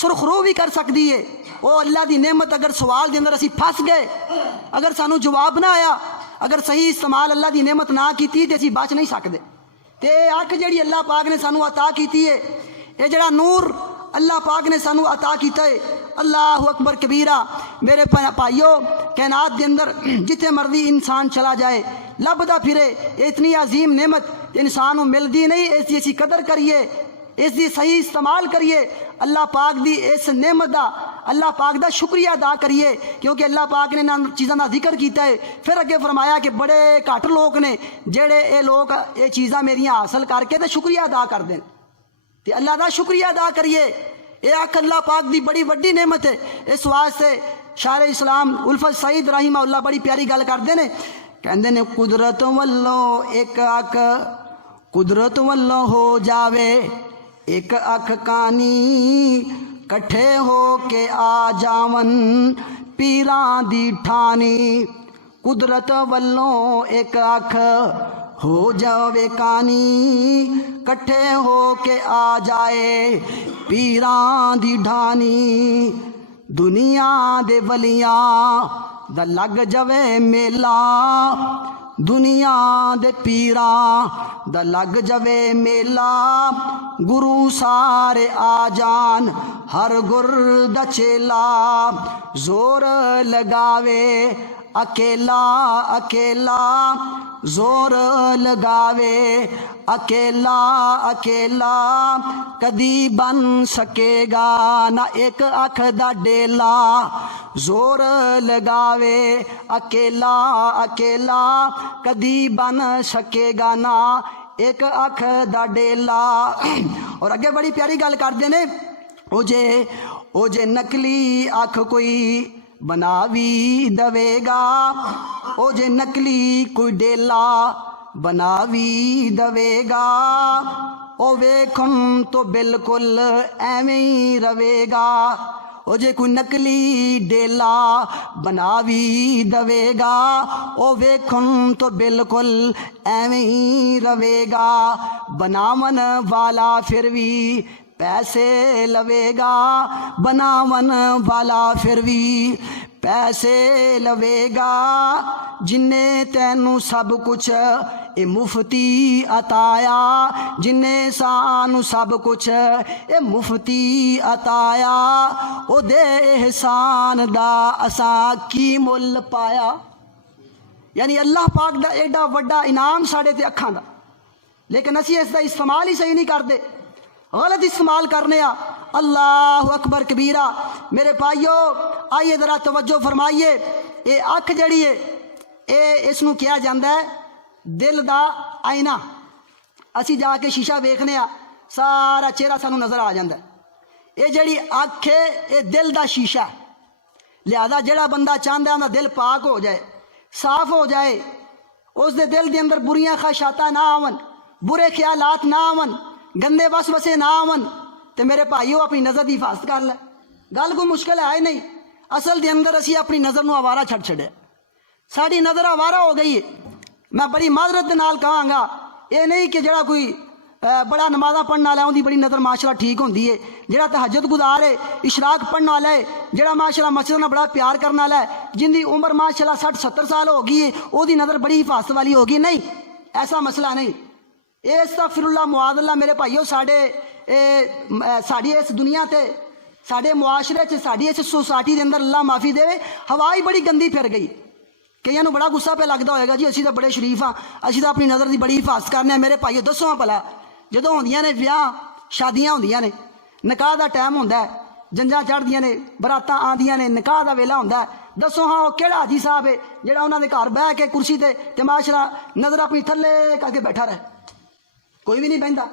سرخرو بھی کر سکتی ہے. وہ اللہ دی نعمت اگر سوال دے اندر اسی پھس گئے، اگر سانو جواب نہ آیا، اگر صحیح استعمال اللہ دی نعمت نہ کیتی تے اسی بچ نہیں سکتے. تے اکھ جڑی اللہ پاک نے سانو عطا کیتی ہے، یہ جڑا نور اللہ پاک نے سانو عطا کیتا ہے، اللہ اکبر کبیرہ. میرے بھائیو کائنات دے اندر جتنے مرضی انسان چلا جائے لبدا پھرے، اتنی عظیم نعمت انسان کو ملدی نہیں. اس کی اسی قدر کریے، اس دی صحیح استعمال کریے. اللہ پاک دی اس نعمت دا اللہ پاک دا شکریہ ادا کریے، کیونکہ اللہ پاک نے چیزاں دا ذکر کیتا ہے. پھر اگے فرمایا کہ بڑے گھٹ لوگ نے جڑے اے لوگ یہ چیزاں میریاں حاصل کر کے تے شکریہ ادا کر دیں. تے اللہ دا شکریہ ادا کریے. اے اکھ اللہ پاک دی بڑی وڈی نعمت ہے. اس واسطے شاعر اسلام الفت سعید رحمہ اللہ بڑی پیاری گل کرتے ہیں، کہندے نے قدرت واللو ایک اکھ، قدرت واللو ہو جاوے ایک اکھ کانی، کٹھے ہو کے آ جاون پیران دی ٹھانی. قدرت واللوں ایک اکھ ہو جاوے کانی، کٹھے ہو کے آ جائے پیران دی ڈھانی. دنیا دے ولیاں دا لگ جوے میلا، دنیا دے پیراں دا لگ جوے میلا. گرو سارے آ جان ہر گر دا چیلا، زور لگاوے اکیلا اکیلا، زور لگاوے اکیلا اکیلا. کدی بن سکے گا نہ ایک اکھ دا ڈیلا، زور لگاوے اکیلا اکیلا. کدی بن سکے گا نہ ایک اکھ دا ڈیلا. اور اگے بڑی پیاری گل کرتے ہیں، او جے نکلی اکھ کوئی بناوی دوے گا، او جے نکلی کوئی ڈیلا بناوی دوے گا. او ویکھن تو بالکل ایویں ہی روے گا. او جے کوئی نکلی ڈیلا بناوی دوے گا، او ویکھن تو بالکل ایویں ہی روے گا. بناون والا پھر بھی پیسے لوے گا، بناون والا پھر بھی پیسے لوے گا. جنہیں تینوں سب کچھ اے مفتی عطایا، جنہیں سانو سب کچھ اے مفتی عطایا، او دے احسان دا اساں کی مل پایا. یعنی اللہ پاک دا ایڈا وڈا انعام ساڑے تے اکھاں دا، لیکن اسی اس دا استعمال ہی صحیح نہیں کرتے، غلط استعمال کرنے آ. اللہ اکبر کبیرہ. میرے بھائیو آئیے ذرا توجہ فرمائیے. اے اکھ جڑی ہے اے اس نو کیا جاندہ ہے دل دا آئینہ اسی جا کے شیشہ ویکھنے سارا چہرہ سانو نظر آ جاتا ہے۔ یہ جڑی اکھ ہے یہ دل دا شیشہ ہے، لہذا جڑا بندہ چاہتا ہے انہا دل پاک ہو جائے، صاف ہو جائے، اس دے دل دے اندر بریاں خواہشاتاں نہ آون، برے خیالات نہ آون، گندے وسوسے نہ آون، تو میرے بھائیو اپنی نظر دی حفاظت کر لے۔ گل کو مشکل ہے نہیں، اصل دے اندر اسی اپنی نظر نو آوارہ چھڑ چھڑے، ساری نظر آوارہ ہو گئی ہے۔ میں بڑی معذرت دے نال کہاں گا، یہ نہیں کہ جڑا کوئی بڑا نمازاں پڑھنے والا ہے ان دی بڑی نظر ماشاءاللہ ٹھیک ہوندی ہے، جڑا تہجد گزار ہے، اشراق پڑھنے والا ہے، جڑا ماشاءاللہ مسجد نال بڑا پیار کرنے والا ہے، جن دی عمر ماشاءاللہ 60-70 سال ہو گئی ہے، وہ دی نظر بڑی حفاظت والی ہوگی، نہیں، ایسا مسئلہ نہیں۔ اے استغفر اللہ معاذ اللہ میرے بھائیو، ساڑی اس دنیا تے ساڑے معاشرے چ ساڑی اس سوسائٹی دے اندر اللہ معافی دے ہوا ہی بڑی گندی پھر گئی۔ کئی نو بڑا غصہ پہ لگتا ہوئے گا جی اسی تو بڑے شریف ہاں، اسی تو اپنی نظر دی بڑی حفاظت کرنے ہیں۔ میرے بھائیو دسو ہاں بھلا، جدوں ہوندیاں نے ویاہ شادیاں ہوندیاں نے، نکاح دا ٹائم ہوندا ہے، جنجاں چڑھدیاں نے، براتاں آندیاں نے، نکاح دا ویلا ہوندا ہے، دسو ہاں وہ کیڑا حاجی صاحب ہے جڑا انہاں دے گھر بیٹھ کے کرسی تے ماشاءاللہ نظر اپنی تھلے کر کے بیٹھا رہے؟ کوئی بھی نہیں بہندا۔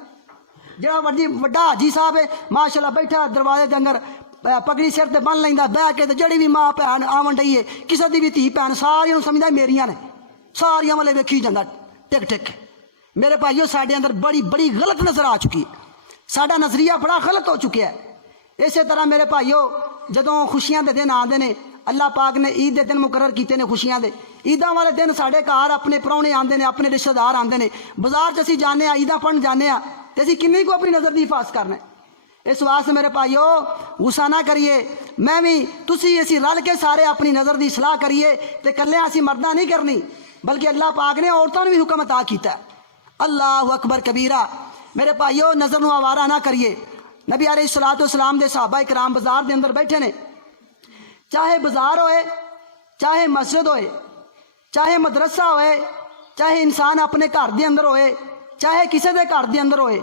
جڑا وڈا حاجی صاحب ہے ماشاءاللہ بیٹھا دروازے دے اندر پگڑی سر تے بن لیندا بہ کے، تے جڑی بھی ماں بھن آون ڈئی ہے، کسے دی بھی دھی بھن ساریاں سمجھدا میریاں نے، ساریاں والے ویکھی جاندا ٹک ٹک۔ میرے بھائیو ساڈے اندر بڑی غلط نظر آ چکی ہے، ساڈا نظریہ بڑا غلط ہو چکا ہے۔ اسی طرح میرے بھائیو جدوں خوشیاں دے دن آندے نے، اللہ پاک نے عید دے دن مقرر کیتے نے خوشیاں دے، عیداں والے دن ساڈے گھر اپنے پراؤنے آندے نے، اپنے رشتہ دار آندے نے، بازار چ اسی جانے عیداں پڑھن جانے تے اسی کنی کو اپنی نظر دی حفاظت کرنا ہے۔ اس واسطے میرے بھائیو غصہ نہ کریے، میں بھی تسی اسی رل کے سارے اپنی نظر دی اصلاح کریے، تے کلے اسی مرداں نہیں کرنی، بلکہ اللہ پاک نے عورتوں نے بھی حکم عطا کیتا ہے۔ اللہ اکبر کبیرہ۔ میرے بھائیو نظر نو آوارہ نہ کریے۔ نبی علیہ الصلوۃ والسلام دے صحابہ کرام بازار دے اندر بیٹھے نے، چاہے بازار ہوئے، چاہے مسجد ہوئے، چاہے مدرسہ ہوئے، چاہے انسان اپنے گھر دے اندر ہوئے، چاہے کسی دے گھر دے اندر ہوئے،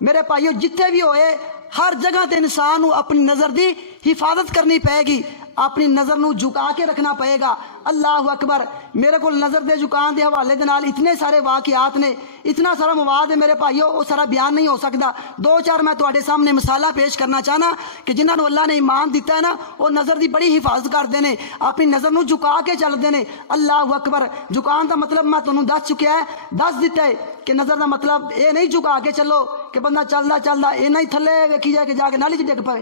میرے بھائیو جتھے بھی ہوئے ہر جگہ تے انسان اپنی نظر دی حفاظت کرنی پائے گی، اپنی نظر نو جھکا کے رکھنا پائے گا۔ اللہ اکبر۔ میرے کو نظر دے جھکان دے حوالے دے نال اتنے سارے واقعات نے، اتنا سارا مواد ہے میرے بھائیو، وہ سارا بیان نہیں ہو سکتا۔ دو چار میں تواڈے سامنے مثالہ پیش کرنا چاہنا کہ جنہاں نو اللہ نے ایمان دیتا ہے نا، وہ نظر دی بڑی حفاظت کرتے ہیں، اپنی نظر نو جھکا کے چلتے ہیں۔ اللہ اکبر۔ جھکان دا مطلب میں تانوں دس چکیا ہے، دس دیتا ہے کہ نظر دا مطلب یہ نہیں جھکا کے چلو کہ بندہ چلدا اینا ہی تھلے ویکھی جائے کہ جا کے نالی چ ڈگ پے،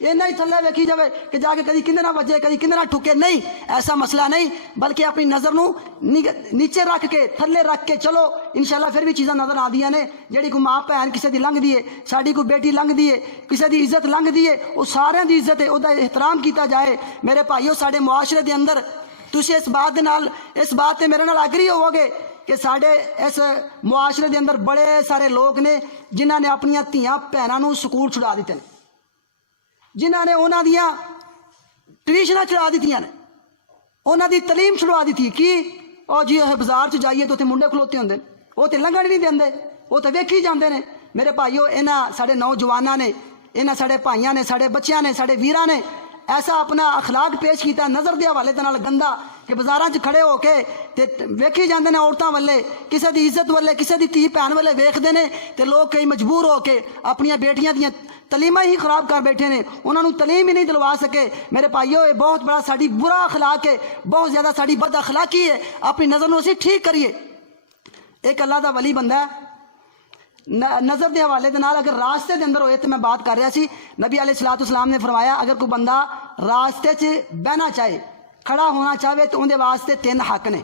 اینا ہی تھلے ویکھی جائے کہ جا کے کدی کندے نہ وجے کدی کندے نہ ٹھکے، نہیں، ایسا مسئلہ نہیں، بلکہ اپنی نظر نو نیچے رکھ کے تھلے رکھ کے چلو، انشاءاللہ پھر بھی چیزاں نظر آندیاں نے۔ جڑی کوئی ماں بہن کسی دی لنگھ دی ہے، ساڈی کوئی بیٹی لنگھ دی ہے، کسی دی عزت لنگھ دی ہے، وہ سارے دی عزت ہے، وہ احترام کیتا جائے۔ میرے بھائیو ساڈے معاشرے دے اندر تسی اس بات تے میرے نال اگری ہوو گے کہ ساڈے اس معاشرے دے اندر بڑے سارے لوگ نے جنہاں نے اپنی دھیاں بہناں نو سکول چھڑا دیتے ہیں، جنہاں نے انہاں دیاں ٹیوشناں چھڑا دیتیاں نے، انہاں دی تعلیم چھڑوا دیتی کی، اور جی بازار چ جائیے تو اتنے منڈے کھلوتے ہوندے، وہ تے لنگھن نہیں دیندے، وہ تے ویکھی جاندے نے۔ میرے بھائیو انہاں ساڈے نوجواناں نے، انہاں ساڈے بھائیاں نے، ساڈے بچیاں نے، ساڈے ویراں نے ایسا اپنا اخلاق پیش کیتا نظر دے حوالے دے نال گندا کہ بازاراں چ کھڑے ہو کے تے ویکھی جاندے نے عورتاں والے، کسی دی عزت والے، کسی دی دھی بہن والے ویکھدے نے، تے لوگ کئی مجبور ہو کے اپنی بیٹیاں دیاں تعلیماں ہی خراب کر بیٹھے نے، انہوں نے تعلیم ہی نہیں دلوا سکے۔ میرے بھائیو یہ بہت بڑا ساڈی برا اخلاق ہے، بہت زیادہ ساڈی بد اخلاقی ہے، اپنی نظر نو اسی ٹھیک کریے۔ ایک اللہ دا ولی بندہ ہے، نظر دے حوالے دے نال اگر راستے دے اندر ہوئے تو میں بات کر رہا سی، نبی علیہ الصلوۃ والسلام نے فرمایا اگر کوئی بندہ راستے چ بہنا چاہے، کھڑا ہونا چاہے تو اندے واسطے 3 حق نے،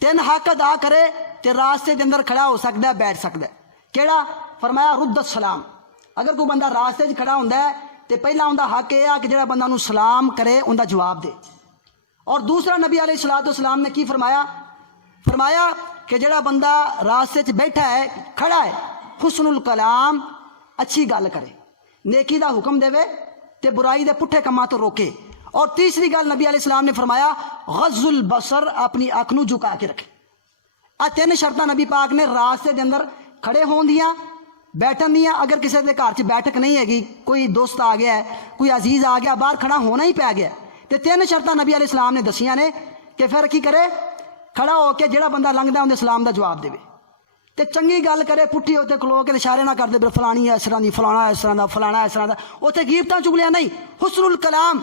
3 حق ادا کرے تے راستے دے اندر کھڑا ہو سکتا ہے، بیٹھ سکتا ہے۔ کیڑا؟ فرمایا رد السلام۔ اگر کوئی بندہ راستے چ کھڑا ہوندا ہے تے پہلا اوندا حق یہ ہے کہ جڑا بندہ نو سلام کرے اوندا جواب دے، اور دوسرا نبی علیہ الصلوۃ والسلام نے کی فرمایا؟ فرمایا کہ جڑا بندہ راستے چ بیٹھا ہے، کھڑا ہے، حسن الکلام، اچھی گل کرے، نیکی دا حکم دے تے برائی دے پٹھے کماں تو روکے، اور تیسری گل نبی علیہ السلام نے فرمایا غض البصر، اپنی اکھ نو جھکا کے رکھے۔ آ 3 شرطاں نبی پاک نے راستے دے اندر کھڑے ہون دیاں، بیٹھن دیاں، اگر کسی دے گھر چ بیٹھک نہیں ہے گی، کوئی دوست آ گیا ہے، کوئی عزیز آ گیا، باہر کھڑا ہونا ہی پی گیا، تے 3 شرطاں نبی علیہ السلام نے دسیاں نے کہ پھر کی کرے؟ کھڑا ہو کے جڑا بندہ لنگدا اندے سلام دا جواب دے۔ ਤੇ ਚੰਗੀ ਗੱਲ ਕਰੇ ਪੁੱਠੀ ਉੱਤੇ ਖਲੋ ਕੇ ਇਸ਼ਾਰੇ ਨਾ ਕਰਦੇ ਫਲਾਣੀ ਇਸ ਤਰ੍ਹਾਂ ਦੀ, ਫਲਾਣਾ ਇਸ ਤਰ੍ਹਾਂ ਦਾ, ਫਲਾਣਾ ਇਸ ਤਰ੍ਹਾਂ ਦਾ, ਉੱਥੇ ਗੀਬਤਾਂ ਚੁਗਲੀਆਂ ਨਹੀਂ, ਹੁਸਨੁਲ ਕਲਾਮ,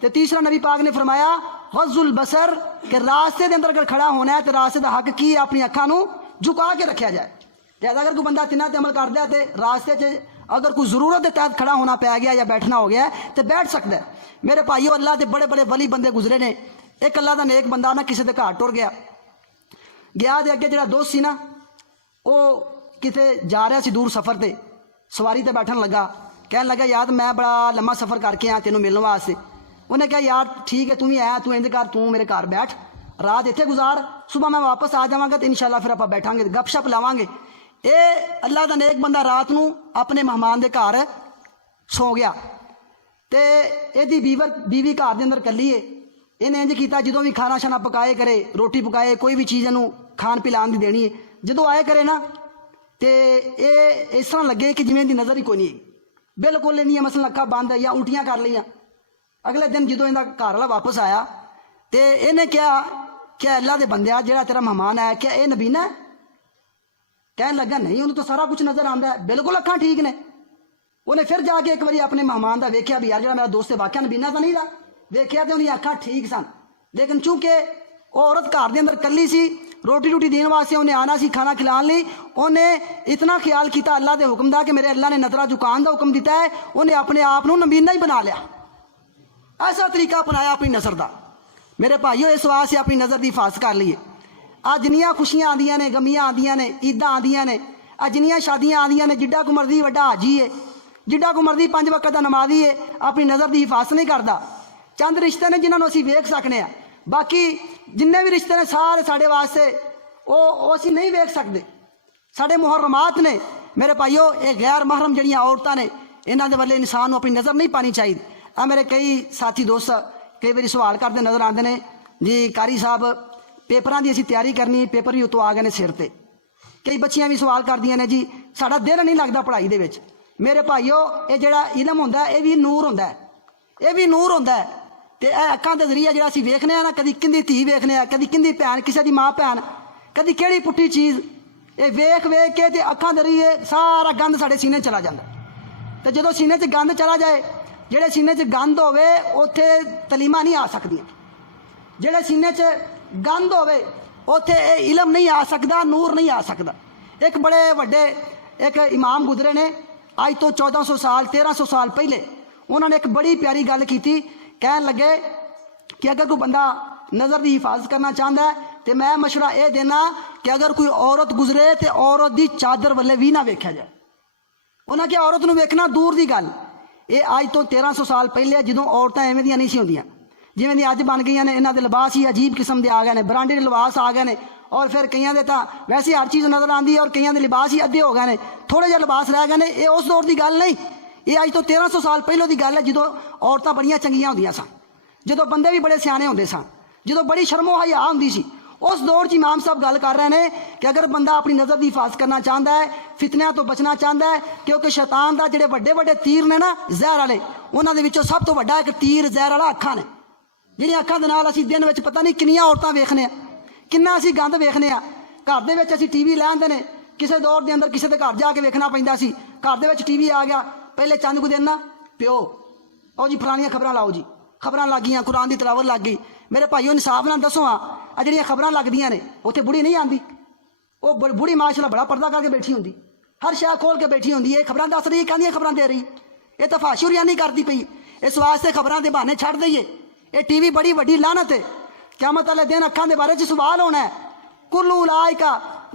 ਤੇ ਤੀਸਰਾ ਨਬੀ ਪਾਕ ਨੇ ਫਰਮਾਇਆ ਗਜ਼ੁਲ ਬਸਰ, ਕਿ ਰਾਸਤੇ ਦੇ ਅੰਦਰ ਅਗਰ ਖੜਾ ਹੋਣਾ ਹੈ ਤੇ ਰਾਸਤੇ ਦਾ ਹੱਕ ਕੀ ਹੈ, ਆਪਣੀ ਅੱਖਾਂ ਨੂੰ ਝੁਕਾ ਕੇ ਰੱਖਿਆ ਜਾਏ। ਤੇ ਅਗਰ ਕੋਈ ਬੰਦਾ ਤਿੰਨਾਂ ਤੇ ਅਮਲ ਕਰਦਾ ਹੈ ਤੇ ਰਾਸਤੇ 'ਚ ਅਗਰ ਕੋਈ ਜ਼ਰੂਰਤ ਦੇ ਤਹਿਤ ਖੜਾ ਹੋਣਾ ਪੈ ਗਿਆ ਜਾਂ ਬੈਠਣਾ ਹੋ ਗਿਆ ਤੇ ਬੈਠ ਸਕਦਾ ਹੈ। ਮੇਰੇ ਭਾਈਓ, ਅੱਲਾਹ ਦੇ ਬੜੇ ਬੜੇ ਵਲੀ ਬੰਦੇ ਗੁਜ਼ਰੇ ਨੇ। ਇੱਕ ਅੱਲਾਹ ਦਾ ਨੇਕ ਬੰਦਾ ਨਾ ਕਿਸੇ ਦੇ ਘਰ ਟੁਰ ਗਿਆ ਦੇ ਅੱਗੇ ਜਿਹੜਾ ਦੋਸਤ ਸੀ ਨਾ, ਉਹ ਕਿਤੇ ਜਾ ਰਿਹਾ ਸੀ ਦੂਰ ਸਫ਼ਰ ਤੇ, ਸਵਾਰੀ ਤੇ ਬੈਠਣ ਲੱਗਾ, ਕਹਿਣ ਲੱਗਾ ਯਾਰ ਮੈਂ ਬੜਾ ਲੰਮਾ ਸਫ਼ਰ ਕਰਕੇ ਆਇਆ ਤੈਨੂੰ ਮਿਲਣ ਵਾਸਤੇ। ਉਹਨੇ ਕਿਹਾ ਯਾਰ ਠੀਕ ਹੈ ਤੂੰ ਵੀ ਆਇਆ, ਤੂੰ ਇੰਜ ਕਰ, ਤੂੰ ਮੇਰੇ ਘਰ ਬੈਠ, ਰਾਤ ਇੱਥੇ ਗੁਜ਼ਾਰ, ਸੁਬਹ ਮੈਂ ਵਾਪਸ ਆ ਜਾਵਾਂਗਾ ਤੇ ਇਨਸ਼ਾਅੱਲਾ ਫਿਰ ਆਪਾਂ ਬੈਠਾਂਗੇ, ਗੱਪਸ਼ਪ ਲਾਵਾਂਗੇ। ਇਹ ਅੱਲਾਹ ਦਾ ਨੇਕ ਬੰਦਾ ਰਾਤ ਨੂੰ ਆਪਣੇ ਮਹਿਮਾਨ ਦੇ ਘਰ ਸੌ ਗਿਆ ਤੇ ਇਹਦੀ ਬੀਵੀ ਘਰ ਦੇ ਅੰਦਰ ਇਕੱਲੀ ਏ। ਇਹਨੇ ਇੰਜ ਕੀਤਾ, ਜਦੋਂ ਵੀ ਖਾਣਾ ਸ਼ਾਨਾ ਪਕਾਏ ਕਰੇ, ਰੋਟੀ ਪਕਾਏ, ਕੋਈ ਵੀ ਚੀਜ਼ ਇਹਨੂੰ ਖਾਣ ਪਿਲਾਉਣ ਦੀ ਦੇਣੀ ਹੈ, ਜਦੋਂ ਆਏ ਕਰੇ ਨਾ ਤੇ ਇਹ ਇਸ ਤਰ੍ਹਾਂ ਲੱਗੇ ਕਿ ਜਿਵੇਂ ਦੀ ਨਜ਼ਰ ਹੀ ਕੋਈ ਨਹੀਂ, ਬਿਲਕੁਲ ਨਹੀਂ, ਮਸਲਨ ਅੱਖਾਂ ਬੰਦ ਜਾਂ ਉਲਟੀਆਂ ਕਰ ਲਈਆਂ। ਅਗਲੇ ਦਿਨ ਜਦੋਂ ਇਹਦਾ ਘਰ ਵਾਲਾ ਵਾਪਸ ਆਇਆ ਤੇ ਇਹਨੇ ਕਿਹਾ ਕਿ ਅੱਲਾਹ ਦੇ ਬੰਦਿਆ, ਜਿਹੜਾ ਤੇਰਾ ਮਹਿਮਾਨ ਆਇਆ ਕਿਆ ਇਹ ਨਬੀਨਾ ਹੈ? ਕਹਿਣ ਲੱਗਾ ਨਹੀਂ, ਉਹਨੂੰ ਤਾਂ ਸਾਰਾ ਕੁਝ ਨਜ਼ਰ ਆਉਂਦਾ ਹੈ, ਬਿਲਕੁਲ ਅੱਖਾਂ ਠੀਕ ਨੇ। ਉਹਨੇ ਫਿਰ ਜਾ ਕੇ ਇੱਕ ਵਾਰੀ ਆਪਣੇ ਮਹਿਮਾਨ ਦਾ ਵੇਖਿਆ ਵੀ ਯਾਰ ਜਿਹੜਾ ਮੇਰਾ ਦੋਸਤ ਹੈ ਵਾਕਿਆ ਨਬੀਨਾ ਤਾਂ ਨਹੀਂ ਦਾ, ਵੇਖਿਆ ਤੇ ਉਹਦੀਆਂ ਅੱਖਾਂ ਠੀਕ ਸਨ। ਲੇਕਿਨ ਚੂੰਕਿ ਉਹ ਔਰਤ ਘਰ ਦੇ ਅੰਦਰ ਇਕੱਲੀ ਸੀ, ਰੋਟੀ ਰੋਟੀ ਦੇਣ ਵਾਸਤੇ ਉਹਨੇ ਆਣਾ ਸੀ, ਖਾਣਾ ਖਿਲਾਉਣ ਲਈ, ਉਹਨੇ ਇਤਨਾ ਖਿਆਲ ਕੀਤਾ ਅੱਲਾਹ ਦੇ ਹੁਕਮ ਦਾ ਕਿ ਮੇਰੇ ਅੱਲਾਹ ਨੇ ਨਜ਼ਰਾਂ ਝੁਕਾਉਣ ਦਾ ਹੁਕਮ ਦਿੱਤਾ ਹੈ, ਉਹਨੇ ਆਪਣੇ ਆਪ ਨੂੰ ਨਬੀਨਾ ਹੀ ਬਣਾ ਲਿਆ। ਐਸਾ ਤਰੀਕਾ ਅਪਣਾਇਆ ਆਪਣੀ ਨਜ਼ਰ ਦਾ। ਮੇਰੇ ਭਾਈਓ, ਇਸ ਵਾਸਤੇ ਆਪਣੀ ਨਜ਼ਰ ਦੀ ਹਿਫਾਜ਼ਤ ਕਰ ਲਈਏ। ਆ ਜਿੰਨੀਆਂ ਖੁਸ਼ੀਆਂ ਆਉਂਦੀਆਂ ਨੇ, ਗਮੀਆਂ ਆਉਂਦੀਆਂ ਨੇ, ਈਦਾਂ ਆਉਂਦੀਆਂ ਨੇ, ਆ ਜਿੰਨੀਆਂ ਸ਼ਾਦੀਆਂ ਆਉਂਦੀਆਂ ਨੇ, ਜਿੱਡਾ ਕੋ ਮਰਜ਼ੀ ਵੱਡਾ ਹਾਜੀ ਹੈ, ਜਿੱਡਾ ਕੋ ਮਰਜ਼ੀ 5 ਵਕਤ ਦਾ ਨਮਾਜ਼ੀ ਹੈ, ਆਪਣੀ ਨਜ਼ਰ ਦੀ ਹਿਫਾਜ਼ਤ ਨਹੀਂ ਕਰਦਾ। ਚੰਦ ਰਿਸ਼ਤੇ ਨੇ ਜਿਨ੍ਹਾਂ ਨੂੰ ਅਸੀਂ ਵੇਖ ਸਕਨੇ ਆ, ਬਾਕੀ ਜਿੰਨੇ ਵੀ ਰਿਸ਼ਤੇ ਨੇ ਸਾਰੇ ਸਾਡੇ ਵਾਸਤੇ ਉਹ ਅਸੀਂ ਨਹੀਂ ਵੇਖ ਸਕਦੇ। ਸਾਡੇ ਮੁਹਰਮਾਤ ਨੇ। ਮੇਰੇ ਭਾਈਓ, ਇਹ ਗੈਰ ਮਹਰਮ ਜਿਹੜੀਆਂ ਔਰਤਾਂ ਨੇ, ਇਹਨਾਂ ਦੇ ਵੱਲੇ ਇਨਸਾਨ ਨੂੰ ਆਪਣੀ ਨਜ਼ਰ ਨਹੀਂ ਪਾਣੀ ਚਾਹੀਦੀ। ਆ ਮੇਰੇ ਕਈ ਸਾਥੀ ਦੋਸਤ ਕਈ ਵਾਰੀ ਸਵਾਲ ਕਰਦੇ ਨਜ਼ਰ ਆਉਂਦੇ ਨੇ, ਜੀ ਕਾਰੀ ਸਾਹਿਬ ਪੇਪਰਾਂ ਦੀ ਅਸੀਂ ਤਿਆਰੀ ਕਰਨੀ, ਪੇਪਰ ਵੀ ਉਤੋਂ ਆ ਗਏ ਨੇ ਸਿਰ ਤੇ। ਕਈ ਬੱਚੀਆਂ ਵੀ ਸਵਾਲ ਕਰਦੀਆਂ ਨੇ ਜੀ ਸਾਡਾ ਦਿਲ ਨਹੀਂ ਲੱਗਦਾ ਪੜ੍ਹਾਈ ਦੇ ਵਿੱਚ। ਮੇਰੇ ਭਾਈਓ, ਇਹ ਜਿਹੜਾ ਇਲਮ ਹੁੰਦਾ ਇਹ ਵੀ ਨੂਰ ਹੁੰਦਾ, ਇਹ ਵੀ ਨੂਰ ਹੁੰਦਾ। ਤੇ ਇਹ ਅੱਖਾਂ ਦੇ ਜ਼ਰੀਏ ਜਿਹੜਾ ਅਸੀਂ ਵੇਖਨੇ ਆ ਨਾ, ਕਦੀ ਕਿੰਦੀ ਧੀ ਵੇਖਨੇ ਆ, ਕਦੀ ਕਿੰਦੀ ਭੈਣ, ਕਿਸੇ ਦੀ ਮਾਂ ਭੈਣ, ਕਦੀ ਕਿਹੜੀ ਪੁੱਠੀ ਚੀਜ਼, ਇਹ ਵੇਖ ਵੇਖ ਕੇ ਤੇ ਅੱਖਾਂ ਦੇ ਜ਼ਰੀਏ ਸਾਰਾ ਗੰਦ ਸਾਡੇ ਸੀਨੇ ਚਲਾ ਜਾਂਦਾ। ਤੇ ਜਦੋਂ ਸੀਨੇ 'ਚ ਗੰਦ ਚਲਾ ਜਾਏ, ਜਿਹੜੇ ਸੀਨੇ 'ਚ ਗੰਦ ਹੋਵੇ ਉੱਥੇ ਤਲੀਮਾਂ ਨਹੀਂ ਆ ਸਕਦੀਆਂ। ਜਿਹੜੇ ਸੀਨੇ 'ਚ ਗੰਦ ਹੋਵੇ ਉੱਥੇ ਇਹ ਇਲਮ ਨਹੀਂ ਆ ਸਕਦਾ, ਨੂਰ ਨਹੀਂ ਆ ਸਕਦਾ। ਇੱਕ ਬੜੇ ਵੱਡੇ ਇੱਕ ਇਮਾਮ ਗੁਜ਼ਰੇ ਨੇ ਅੱਜ ਤੋਂ 1400 ਸਾਲ 1300 ਸਾਲ ਪਹਿਲੇ। ਉਹਨਾਂ ਨੇ ਇੱਕ ਬੜੀ ਪਿਆਰੀ ਗੱਲ ਕੀਤੀ। ਕਹਿਣ ਲੱਗੇ ਕਿ ਅਗਰ ਕੋਈ ਬੰਦਾ ਨਜ਼ਰ ਦੀ ਹਿਫਾਜ਼ਤ ਕਰਨਾ ਚਾਹੁੰਦਾ ਹੈ ਤੇ ਮੈਂ ਮਸ਼ਵਰਾ ਇਹ ਦੇਣਾ ਕਿ ਅਗਰ ਕੋਈ ਔਰਤ ਗੁਜ਼ਰੇ ਤੇ ਔਰਤ ਦੀ ਚਾਦਰ ਵੱਲੇ ਵੀ ਨਾ ਵੇਖਿਆ ਜਾਏ। ਉਹਨਾਂ ਕਿਹਾ ਔਰਤ ਨੂੰ ਵੇਖਣਾ ਦੂਰ ਦੀ ਗੱਲ। ਇਹ ਅੱਜ ਤੋਂ 1300 ਸਾਲ ਪਹਿਲੇ, ਜਦੋਂ ਔਰਤਾਂ ਐਵੇਂ ਦੀਆਂ ਨਹੀਂ ਸੀ ਹੁੰਦੀਆਂ ਜਿਵੇਂ ਦੀ ਅੱਜ ਬਣ ਗਈਆਂ ਨੇ। ਇਹਨਾਂ ਦੇ ਲਿਬਾਸ ਹੀ ਅਜੀਬ ਕਿਸਮ ਦੇ ਆ ਗਏ ਨੇ, ਬਰਾਂਡੇ ਲਿਬਾਸ ਆ ਗਏ ਨੇ, ਔਰ ਫਿਰ ਕਈਆਂ ਦੇ ਤਾਂ ਵੈਸੇ ਹਰ ਚੀਜ਼ ਨਜ਼ਰ ਆਉਂਦੀ ਹੈ, ਔਰ ਕਈਆਂ ਦੇ ਲਿਬਾਸ ਹੀ ਅੱਧੇ ਹੋ ਗਏ ਨੇ, ਥੋੜੇ ਜਿਹੇ ਲਿਬਾਸ ਰਹਿ ਗਏ ਨੇ। ਇਹ ਉਸ ਦੌਰ ਦੀ ਗੱਲ ਨਹੀਂ, ਇਹ ਅੱਜ ਤੋਂ 1300 ਸਾਲ ਪਹਿਲੋਂ ਦੀ ਗੱਲ ਹੈ, ਜਦੋਂ ਔਰਤਾਂ ਬੜੀਆਂ ਚੰਗੀਆਂ ਹੁੰਦੀਆਂ ਸਨ, ਜਦੋਂ ਬੰਦੇ ਵੀ ਬੜੇ ਸਿਆਣੇ ਹੁੰਦੇ ਸਨ, ਜਦੋਂ ਬੜੀ ਸ਼ਰਮੋ ਹਯਾ ਹੁੰਦੀ ਸੀ। ਉਸ ਦੌਰ 'ਚ ਇਮਾਮ ਸਾਹਿਬ ਗੱਲ ਕਰ ਰਹੇ ਨੇ ਕਿ ਅਗਰ ਬੰਦਾ ਆਪਣੀ ਨਜ਼ਰ ਦੀ ਹਿਫਾਜ਼ਤ ਕਰਨਾ ਚਾਹੁੰਦਾ ਹੈ, ਫਿਤਨਿਆਂ ਤੋਂ ਬਚਣਾ ਚਾਹੁੰਦਾ ਹੈ, ਕਿਉਂਕਿ ਸ਼ੈਤਾਨ ਦਾ ਜਿਹੜੇ ਵੱਡੇ ਵੱਡੇ ਤੀਰ ਨੇ ਨਾ ਜ਼ਹਿਰ ਵਾਲੇ, ਉਹਨਾਂ ਦੇ ਵਿੱਚੋਂ ਸਭ ਤੋਂ ਵੱਡਾ ਇੱਕ ਤੀਰ ਜ਼ਹਿਰ ਵਾਲਾ ਅੱਖਾਂ ਨੇ। ਜਿਹੜੀਆਂ ਅੱਖਾਂ ਦੇ ਨਾਲ ਅਸੀਂ ਦਿਨ ਵਿੱਚ ਪਤਾ ਨਹੀਂ ਕਿੰਨੀਆਂ ਔਰਤਾਂ ਵੇਖਨੇ ਆ, ਕਿੰਨਾ ਅਸੀਂ ਗੰਦ ਵੇਖਨੇ ਆ। ਘਰ ਦੇ ਵਿੱਚ ਅਸੀਂ ਟੀਵੀ ਲੈ ਆਉਂਦੇ ਨੇ, ਕਿਸੇ ਦੌਰ ਦੇ ਅੰਦਰ ਕਿਸੇ ਦੇ ਘਰ ਜਾ ਕੇ ਵੇਖਣਾ ਪੈਂਦਾ ਸੀ। ਘਰ ਦੇ ਵਿੱਚ ਟੀਵੀ ਆ ਗਿਆ, ਪਹਿਲੇ ਚੰਦ ਕੁ ਦਿਨ ਨਾ ਪਿਓ ਉਹ ਜੀ ਫਲਾਣੀਆਂ ਖਬਰਾਂ ਲਾਓ ਜੀ, ਖਬਰਾਂ ਲੱਗ ਗਈਆਂ, ਕੁਰਾਨ ਦੀ ਤਿਲਾਵਤ ਲੱਗ ਗਈ। ਮੇਰੇ ਭਾਈਓ ਇਨਸਾਫ ਨਾਲ ਦੱਸੋ, ਆ ਜਿਹੜੀਆਂ ਖਬਰਾਂ ਲੱਗਦੀਆਂ ਨੇ ਉੱਥੇ ਬੁੜੀ ਨਹੀਂ ਆਉਂਦੀ, ਉਹ ਬੁੜੀ ਮਾਸ਼ਾਅੱਲਾ ਬੜਾ ਪਰਦਾ ਕਰਕੇ ਬੈਠੀ ਹੁੰਦੀ, ਹਰ ਸ਼ੈ ਖੋਲ ਕੇ ਬੈਠੀ ਹੁੰਦੀ ਹੈ, ਖਬਰਾਂ ਦੱਸ ਰਹੀ, ਕਹਿੰਦੀਆਂ ਖਬਰਾਂ ਦੇ ਰਹੀ। ਇਹ ਤਾਂ ਫਾਸ਼ੁਰੀਆਂ ਨਹੀਂ ਕਰਦੀ ਪਈ। ਇਸ ਵਾਸਤੇ ਖਬਰਾਂ ਦੇ ਬਹਾਨੇ ਛੱਡ ਦਈਏ। ਇਹ ਟੀਵੀ ਬੜੀ ਵੱਡੀ ਲਾਨਤ ਹੈ। ਕਿਆਮਤ ਵਾਲੇ ਦਿਨ ਅੱਖਾਂ ਦੇ ਬਾਰੇ 'ਚ ਸਵਾਲ ਹੋਣਾ ਹੈ। ਕੁੱਲੂ ਉਲਾਇਕਾ,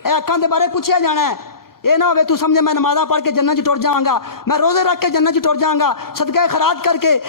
ਇਹ ਅੱਖਾਂ ਦੇ ਬਾਰੇ ਪੁੱਛਿਆ ਜਾਣਾ ਹੈ। ਇਹ ਨਾ ਹੋਵੇ ਤੂੰ ਸਮਝੇ ਮੈਂ ਨਮਾਜ਼ਾਂ ਪੜ੍ਹ ਕੇ ਜੰਨਤ 'ਚ ਟੁਰ ਜਾਵਾਂਗਾ, ਮੈਂ ਰੋਜ਼ੇ ਰੱਖ ਕੇ ਜੰਨਤ 'ਚ ਟੁਰ ਜਾਵਾਂਗਾ, ਸਦਕਾ ਖੈਰਾਤ ਕਰਕੇ,